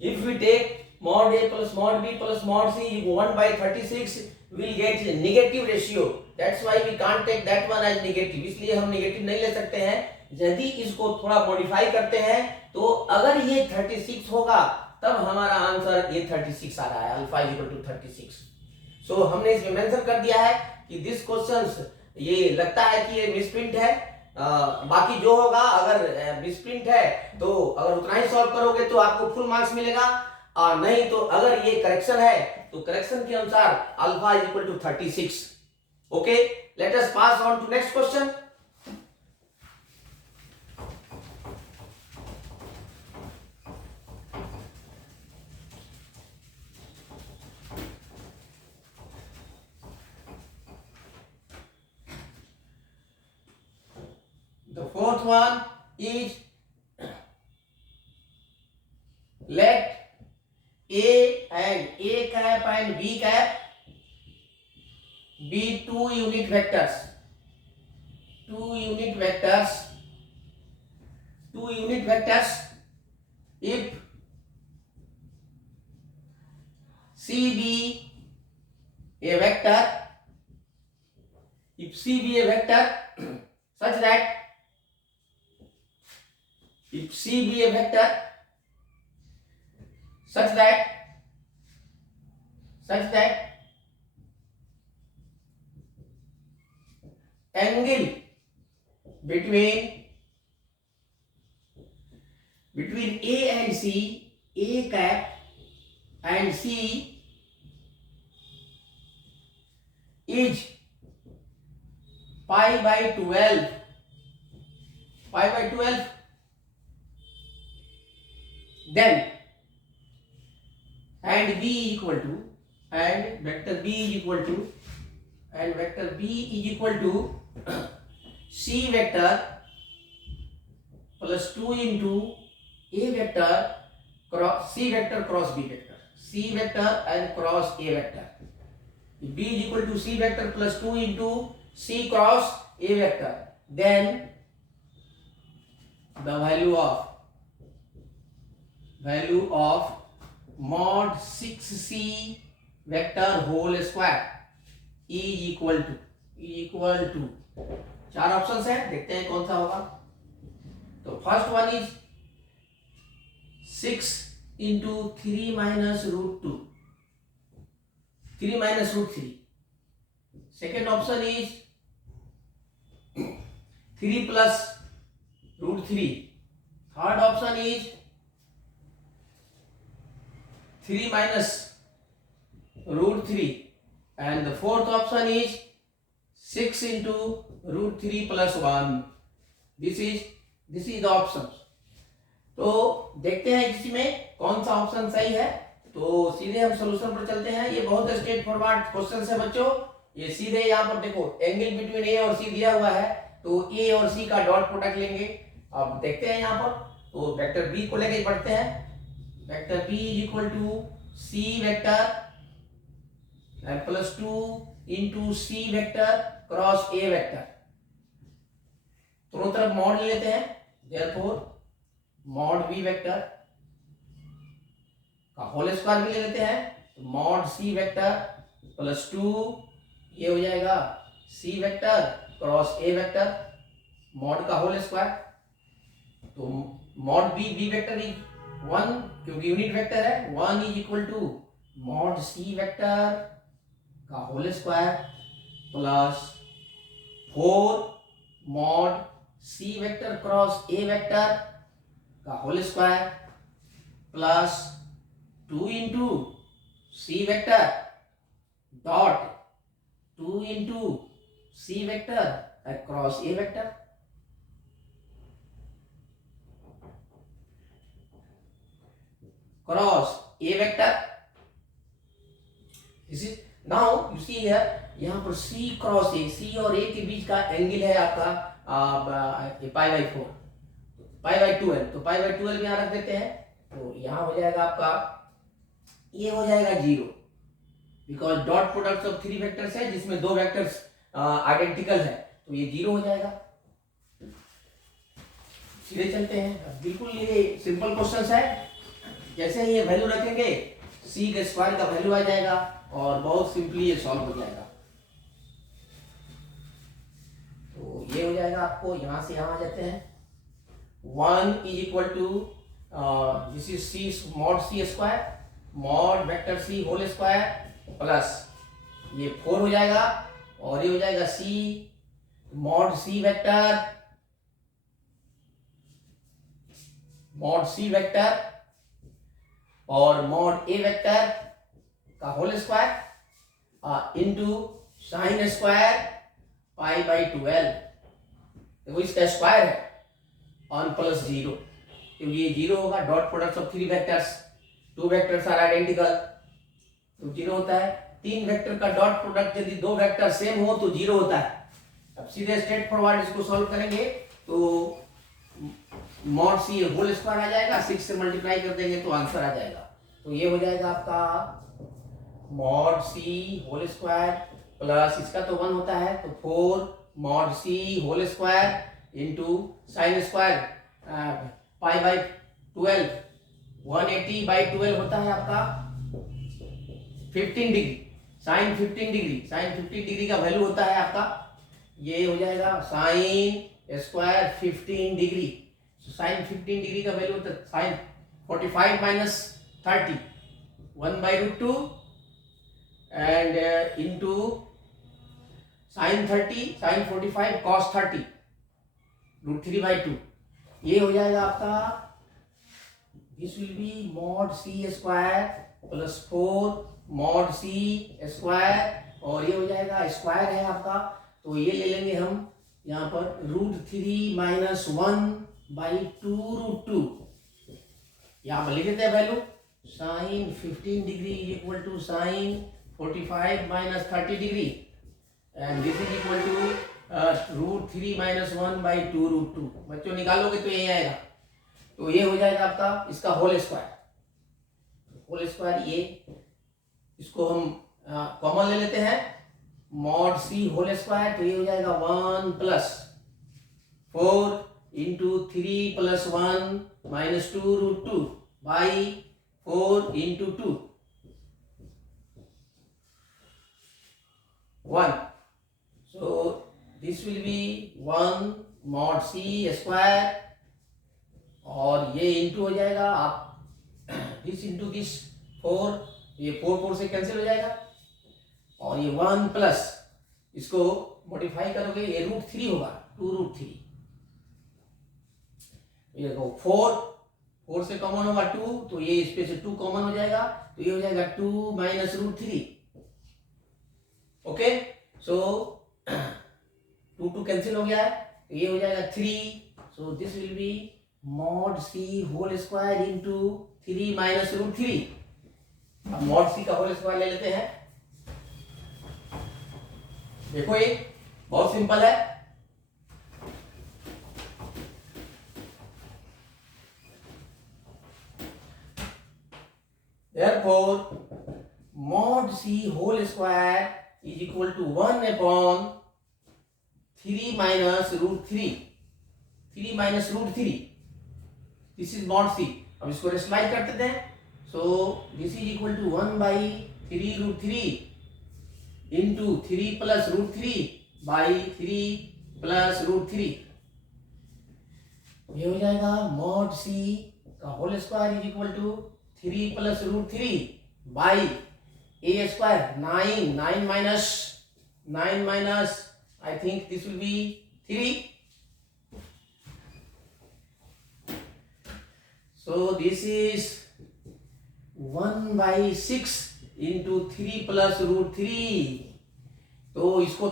If we take mod a plus mod b plus mod c 1 by 36, we will get negative ratio. That's why we can't take that one as negative. इसलिए हम नेगेटिव नहीं ले सकते हैं। यदि इसको थोड़ा मॉडिफाई करते हैं तो अगर ये 36 होगा तब हमारा आंसर ये 36 आ रहा है, अल्फा इज इक्वल टू 36। सो हमने इसमें मेंशन कर दिया है कि दिस क्वेश्चंस ये लगता है कि ये मिसप्रिंट है। बाकी जो होगा अगर मिसप्रिंट है तो अगर उतना ही सॉल्व करोगे तो आपको फुल मार्क्स मिलेगा, और नहीं तो अगर ये करेक्शन है तो करेक्शन के अनुसार alpha is equal to 36। Okay, let us pass on to next question. The fourth one is let A and A cap and B cap be two unit vectors. Two unit vectors if C be a vector, if C be a vector such that if C be a vector such that angle between A and C, A cap and C is pi by 12, then and B equal to and vector B is equal to C vector plus 2 into A vector cross C vector cross B vector, C vector and cross A vector. B is equal to C vector plus 2 into C cross A vector, then the value of mod 6C vector whole square is equal to 4 options है, देखते हैं कौन सा होगा। तो first one is 6 into 3 minus root 2, 3 minus root 3. Second option is 3 plus root 3. Third option is 3 minus root 3, and the fourth option is 6 into root 3 plus 1. This is the options. तो देखते हैं इसमें कौन सा ऑप्शन सही है। तो सीधे हम सॉल्यूशन पर चलते हैं। ये बहुत स्ट्रेट फॉरवर्ड क्वेश्चन है बच्चों। ये सीधे यहाँ पर देखो एंगल बिटवीन ए और सी दिया हुआ है, तो ए और सी का डॉट प्रोडक्ट लेंगे। अब देखते हैं यहाँ पर, तो वेक्टर बी को लेके पढ़ते हैं। Vector B is equal to C vector and plus 2 into C vector cross A vector. दोनों तरफ मॉड ले लेते हैं, देयरफॉर मॉड बी वेक्टर का होल स्क्वायर भी ले लेते हैं, तो मॉड सी वेक्टर प्लस 2 ये हो जाएगा C vector cross A vector mod का होल स्क्वायर। तो मॉड बी वेक्टर इज 1 क्योंकि यूनिट वेक्टर है, 1 is equal to mod C vector का whole square plus 4 mod C vector cross A vector का whole square plus 2 into C vector dot 2 into C vector cross A vector. Cross a vector. This is now you see here, यहाँ पर C क्रॉस A, C और A के बीच का एंगल है आपका पाई बाई 4, पाई बाई 12. तो पाई बाई 12 यहाँ रख देते हैं. तो यहाँ हो जाएगा आपका, ये हो जाएगा 0 because dot product of 3 vectors है जिसमें 2 वेक्टर्स आइडेंटिकल है, तो ये 0 हो जाएगा. सीधे चलते हैं. बिल्कुल ये सिंपल क्वेश्चन है. जैसे ही ये वैल्यू रखेंगे c के स्क्वायर का वैल्यू आ जाएगा और बहुत सिंपली ये सॉल्व हो जाएगा. तो ये हो जाएगा आपको, यहां से यहां आ जाते हैं. 1 is equal to this is c mod c square mod vector c whole square plus ये 4 हो जाएगा और ये हो जाएगा c मॉड c वेक्टर और मॉड ए वेक्टर का whole square into sine square pi by 12. देखो इसका स्क्वायर है ऑन प्लस 0 क्योंकि ये 0 होगा. Dot product of 3 vectors, 2 vectors are identical तो 0 होता है. 3 वेक्टर का डॉट प्रोडक्ट यदि 2 वेक्टर सेम हो तो 0 होता है. अब सीधे स्ट्रेट फॉरवर्ड इसको सॉल्व करेंगे तो मॉड सी होल स्क्वायर आ जाएगा, 6 से मल्टीप्लाई कर देंगे तो आंसर आ जाएगा. तो ये हो जाएगा आपका mod C whole square plus इसका तो 1 होता है तो 4 mod C whole square into sine square pi by 12, 180 by 12 होता है आपका 15 degree. Sine 15 degree, sine 15 degree का वैल्यू होता है आपका, ये हो जाएगा sine square 15 degree. Sine 15 degree का वैल्यू होता है sine 45 minus 30, 1 by root 2 and into sin 30, sin 45 cos 30 root 3 by 2. ये हो जाएगा आपका, this will be mod c square plus 4 mod c square और ये हो जाएगा स्क्वायर है आपका तो ये ले लेंगे हम यहाँ पर रूट 3 माइनस 1 बाई 2 रूट 2. यहाँ पर लिख देते हैं value sine 15 degree is equal to sine 45 minus 30 degree and this is equal to root 3 minus 1 by 2 root 2. बच्चों निकालोगे तो यही आएगा. तो ये हो जाएगा आपका इसका होल स्क्वायर. होल स्क्वायर ये इसको हम कॉमन ले लेते हैं मॉड सी होल स्क्वायर तो ये हो जाएगा 1 plus 4 into 3 plus 1 minus 2 root 2 by 4 into 2 1. So this will be 1 mod c square और ये इंटू हो जाएगा आप दिस इंटू दिस 4, ये 4 से कैंसिल हो जाएगा और ये 1 प्लस इसको मॉडिफाई करोगे ये रूट 3 होगा 2 रूट 3. ये देखो 4 से कॉमन होगा 2 तो ये इसमें से 2 कॉमन हो जाएगा तो ये हो जाएगा 2 minus root 3. Okay so 2 cancel हो गया है तो ये हो जाएगा 3. So this will be mod C whole square into 3 minus root 3. अब मॉड सी का होल स्क्वायर ले लेते हैं. देखो ये बहुत सिंपल है. Therefore, mod c whole square is equal to 1 upon 3 minus root 3. 3 minus root 3. This is mod c. अब इसको रेशनलाइज कर देते हैं. So this is equal to 1 by 3 root 3 into 3 plus root 3 by 3 plus root 3. ये हो जाएगा मॉड सी का whole square is equal to 3 plus root 3 by A square 9 minus I think this will be 3. So this is 1 by 6 into 3 plus root 3. तो इसको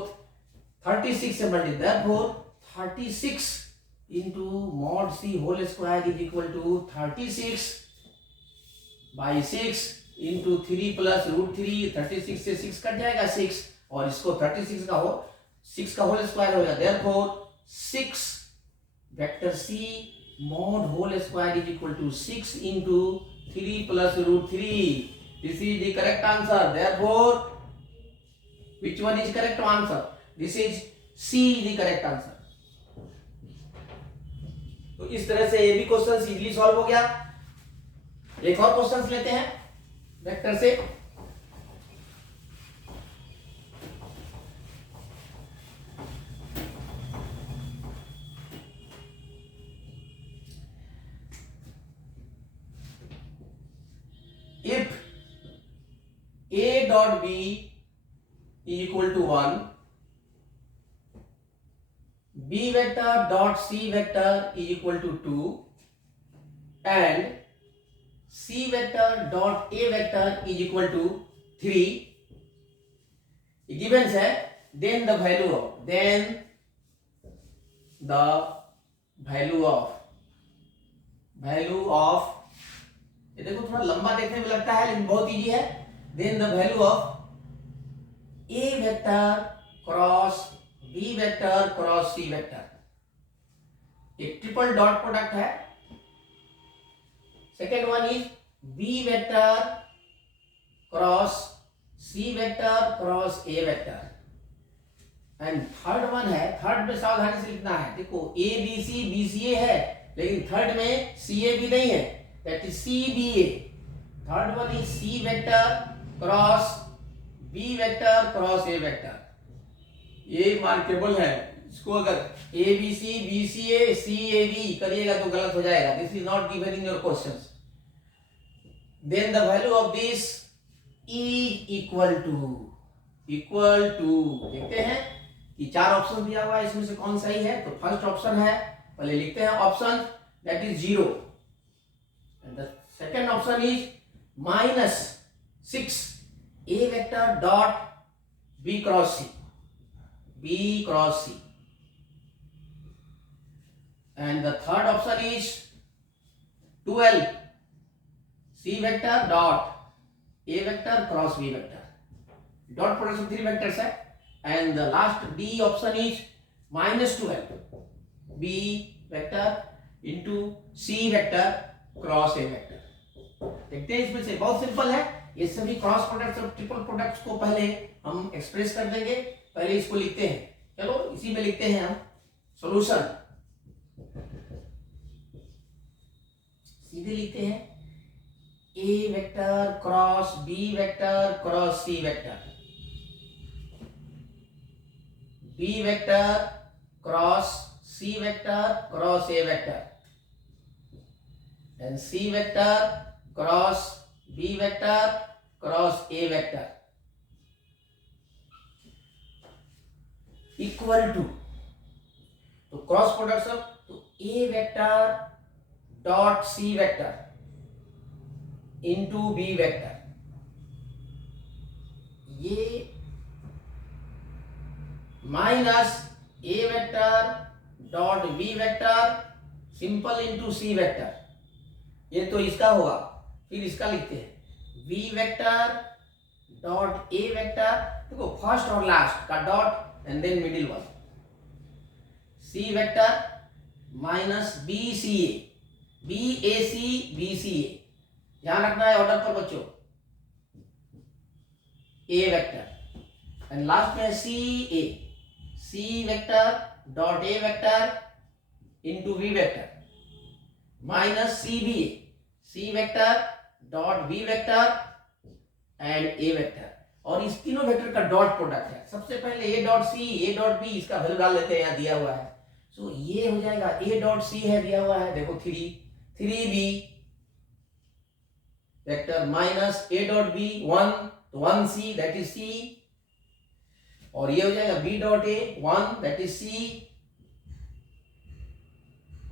36 से multiply, therefore 36 into mod c whole square is equal to 36 by 6 into 3 plus root 3. 36 से 6 कट जाएगा 6 और इसको 36 का हो 6 का होल स्क्वायर हो जाएगा, therefore 6 vector c mod whole square is equal to 6 into 3 plus root 3. This is the correct answer. Therefore, which one is correct answer? This is C the correct answer. तो इस तरह से ये भी क्वेश्चन इजीली सॉल्व हो गया। एक और क्वेश्चन लेते हैं वेक्टर से। If A dot B is equal to 1, B vector dot C vector is equal to 2, and C vector dot A vector is equal to 3, given है, then the value of ये देखो थोड़ा लंबा देखने में लगता है लेकिन बहुत इजी है। Then the value of A vector cross B vector cross C vector, एक ट्रिपल डॉट प्रोडक्ट है। Second one is B vector cross C vector cross A vector, and third one है, थर्ड में सावधानी से लिखना है। देखो ए बी सी ए है लेकिन थर्ड में सी ए भी नहीं है, that is CBA. Third one is C vector cross B vector cross A vector. ये मार्केबल है, इसको अगर ABC BCA CAB करिएगा तो गलत हो जाएगा। This is not given in your questions. Then the value of this is equal to देखते हैं कि चार ऑप्शन दिया हुआ है, इसमें से कौन सही है। तो फर्स्ट ऑप्शन है, पहले लिखते हैं option, that is 0. And the second option is minus 6 A vector dot B cross C. And the third option is 12 C vector dot A vector cross B vector. Dot product of three vectors है. And the last D option is minus 12 B vector into C vector cross A vector. देखते हैं इसमें से, बहुत सिंपल है ये सभी क्रॉस प्रोडक्ट्स और ट्रिपल प्रोडक्ट्स को पहले हम एक्सप्रेस कर देंगे। पहले इसको लिखते हैं, चलो इसी में लिखते हैं हम सॉल्यूशन। सीधे लिखते हैं A vector cross B vector cross C vector, B vector cross C vector cross A vector, and C vector cross B vector cross A vector equal to, तो क्रॉस प्रोडक्ट सब, तो A vector dot C vector into B vector, ये minus A vector dot B vector simple into C vector, ये तो इसका होगा। फिर इसका लिखते हैं V vector dot A vector, देखो फर्स्ट और लास्ट का dot and then middle one, C vector minus BCA BCA, ध्यान रखना है ऑर्डर पर बच्चों, A वेक्टर एंड लास्ट में C vector dot A vector into V vector minus C vector dot B vector and A vector, और इस तीनों वेक्टर का डॉट प्रोडक्ट है। सबसे पहले A dot C A dot B, इसका वैल्यू डाल लेते हैं, यहाँ दिया हुआ है। सो ये हो जाएगा a डॉट c है दिया हुआ है, देखो 3b vector minus a dot b 1, तो 1c दैट इज c, और ये हो जाएगा b dot a 1 that is c,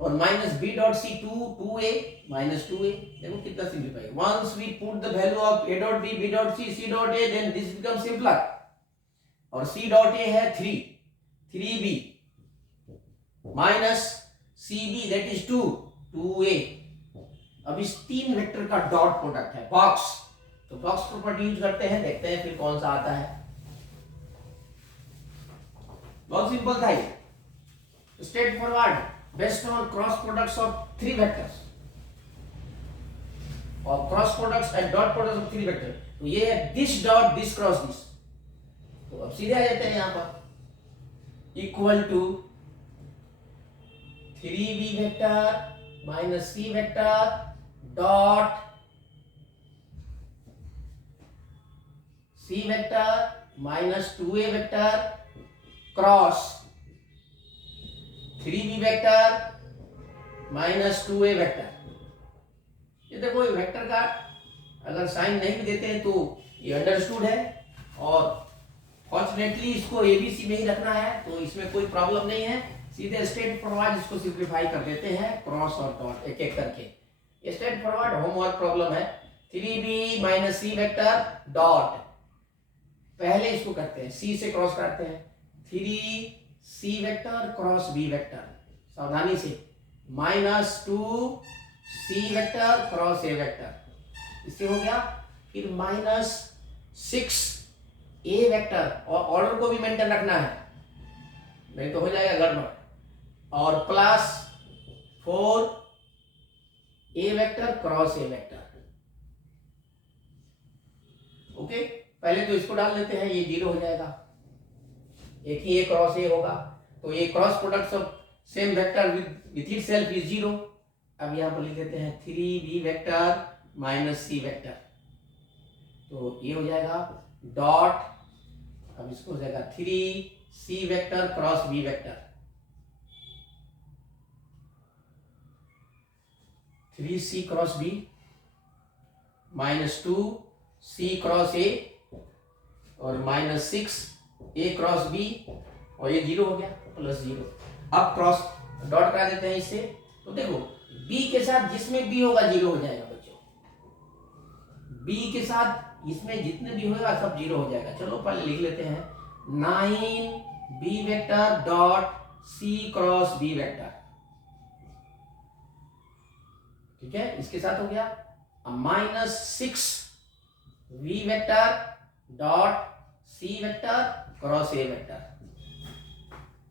और minus b dot c 2a minus 2a। देखो कितना simplify, once we put the value of a dot b dot c dot a, then this become simpler, और c डॉट a है 3b minus cb that is 2a। अब इस तीन वेक्टर का डॉट प्रोडक्ट है बॉक्स, तो बॉक्स प्रॉपर्टी यूज करते हैं, देखते हैं फिर कौन सा आता है। बहुत सिंपल था ये, straight forward, based on cross products of three vectors और cross products and dot products of three vector. तो ये है this dot this cross this, तो अब सीधे आ जाते हैं यहां पर, equal to 3b vector minus c vector dot c vector minus 2a vector cross 3b vector minus 2a vector. ये देखो ये वेक्टर का अगर साइन नहीं भी देते हैं तो ये अंडरस्टूड है, और फॉर्चुनेटली इसको एबीसी में ही रखना है, तो इसमें कोई प्रॉब्लम नहीं है। सीधे स्ट्रेट फॉरवर्ड इसको सिंप्लीफाई कर देते हैं क्रॉस और डॉट एक एक करके। ये स्ट्रेट फॉरवर्ड होमवर्क प्रॉब्लम है। 3b minus c vector dot, पहले इसको करते हैं c से क्रॉस करते हैं, 3c vector cross b vector, सावधानी से, minus 2c vector cross a vector, इससे हो गया। फिर माइनस 6a वेक्टर, और ऑर्डर को भी मेंटेन रखना है नहीं तो हो जाएगा गड़बड़, और plus 4a vector cross a vector. Okay, पहले तो इसको डाल लेते हैं, ये 0 हो जाएगा, एक ही a क्रॉस a होगा, तो ये cross product of same vector with itself is 0। अब यहां पर लिख देते हैं 3b vector minus c vector, तो ये हो जाएगा डॉट, अब इसको हो जाएगा 3c vector cross b vector, 3c cross b minus 2c cross a और माइनस 6a क्रॉस b, और ये 0 हो गया प्लस 0। अब क्रॉस डॉट करा देते हैं इससे, तो देखो b के साथ जिसमें b होगा 0 हो जाएगा बच्चों, b के साथ इसमें जितने भी होगा सब 0 हो जाएगा। चलो पहले लिख लेते हैं 9b vector dot c cross b vector, ठीक है, इसके साथ हो गया। Minus 6v vector dot c vector cross a vector,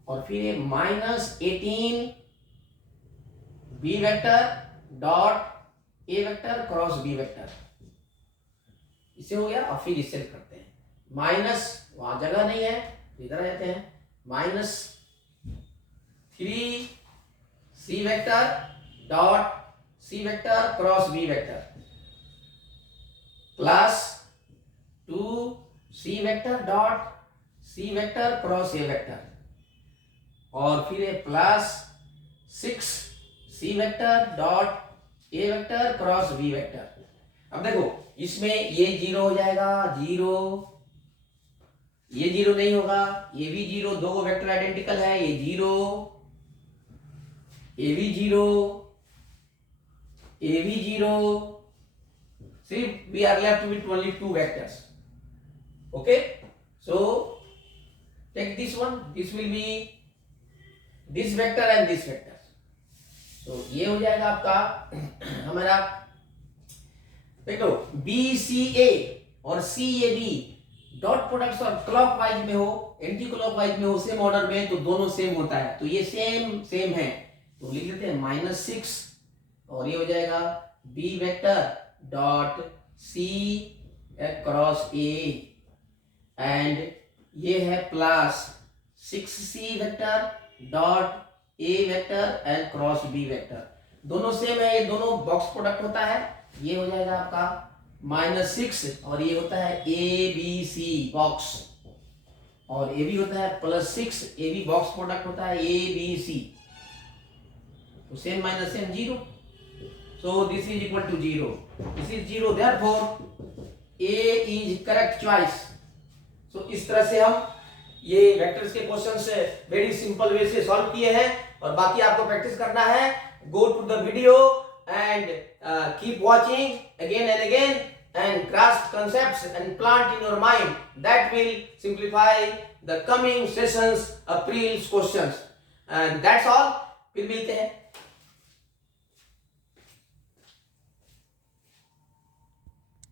और फिर ये minus 18b vector dot a vector cross b vector, इससे हो गया। और फिर इससे करते हैं माइनस, वहां जगह नहीं है इधर आ जाते हैं, minus 3c vector dot c vector cross b vector plus 2c vector dot c vector cross a vector, और फिर plus 6c vector dot a vector cross b vector. अब देखो इसमें ये 0 हो जाएगा, 0, ये 0 नहीं होगा, ये भी 0, दो वेक्टर आइडेंटिकल है, ये 0, ये भी 0, ये भी 0, सिर्फ we are left with only two vectors. Okay, so take this one, this will be this vector and this vector, so ये हो जाएगा आपका हमारा, देखो BCA और CAB डॉट प्रोडक्ट्स और क्लॉकवाइज में हो एंटी क्लॉकवाइज में हो सेम ऑर्डर में, तो दोनों सेम होता है, तो ये सेम है, तो लिख लेते हैं माइनस 6, और ये हो जाएगा B vector dot C cross A, and ये है plus 6C vector dot A vector and cross B vector, दोनों सेम है, ये दोनों बॉक्स प्रोडक्ट होता है। ये हो जाएगा आपका माइनस 6, और ये होता है ABC बॉक्स, और ये भी होता है प्लस 6, ये भी बॉक्स प्रोडक्ट होता है ABC, तो same minus same 0, so this is equal to 0, this is 0, therefore A is correct choice. so इस तरह से हम ये वेक्टर्स के क्वेश्चन से वेरी सिंपल वे से सॉल्व किए हैं, और बाकी आपको प्रैक्टिस करना है. Go to the video and keep watching again and again and grasp concepts and plant in your mind. That will simplify the coming sessions of April's questions. And that's all. फिर मिलते हैं.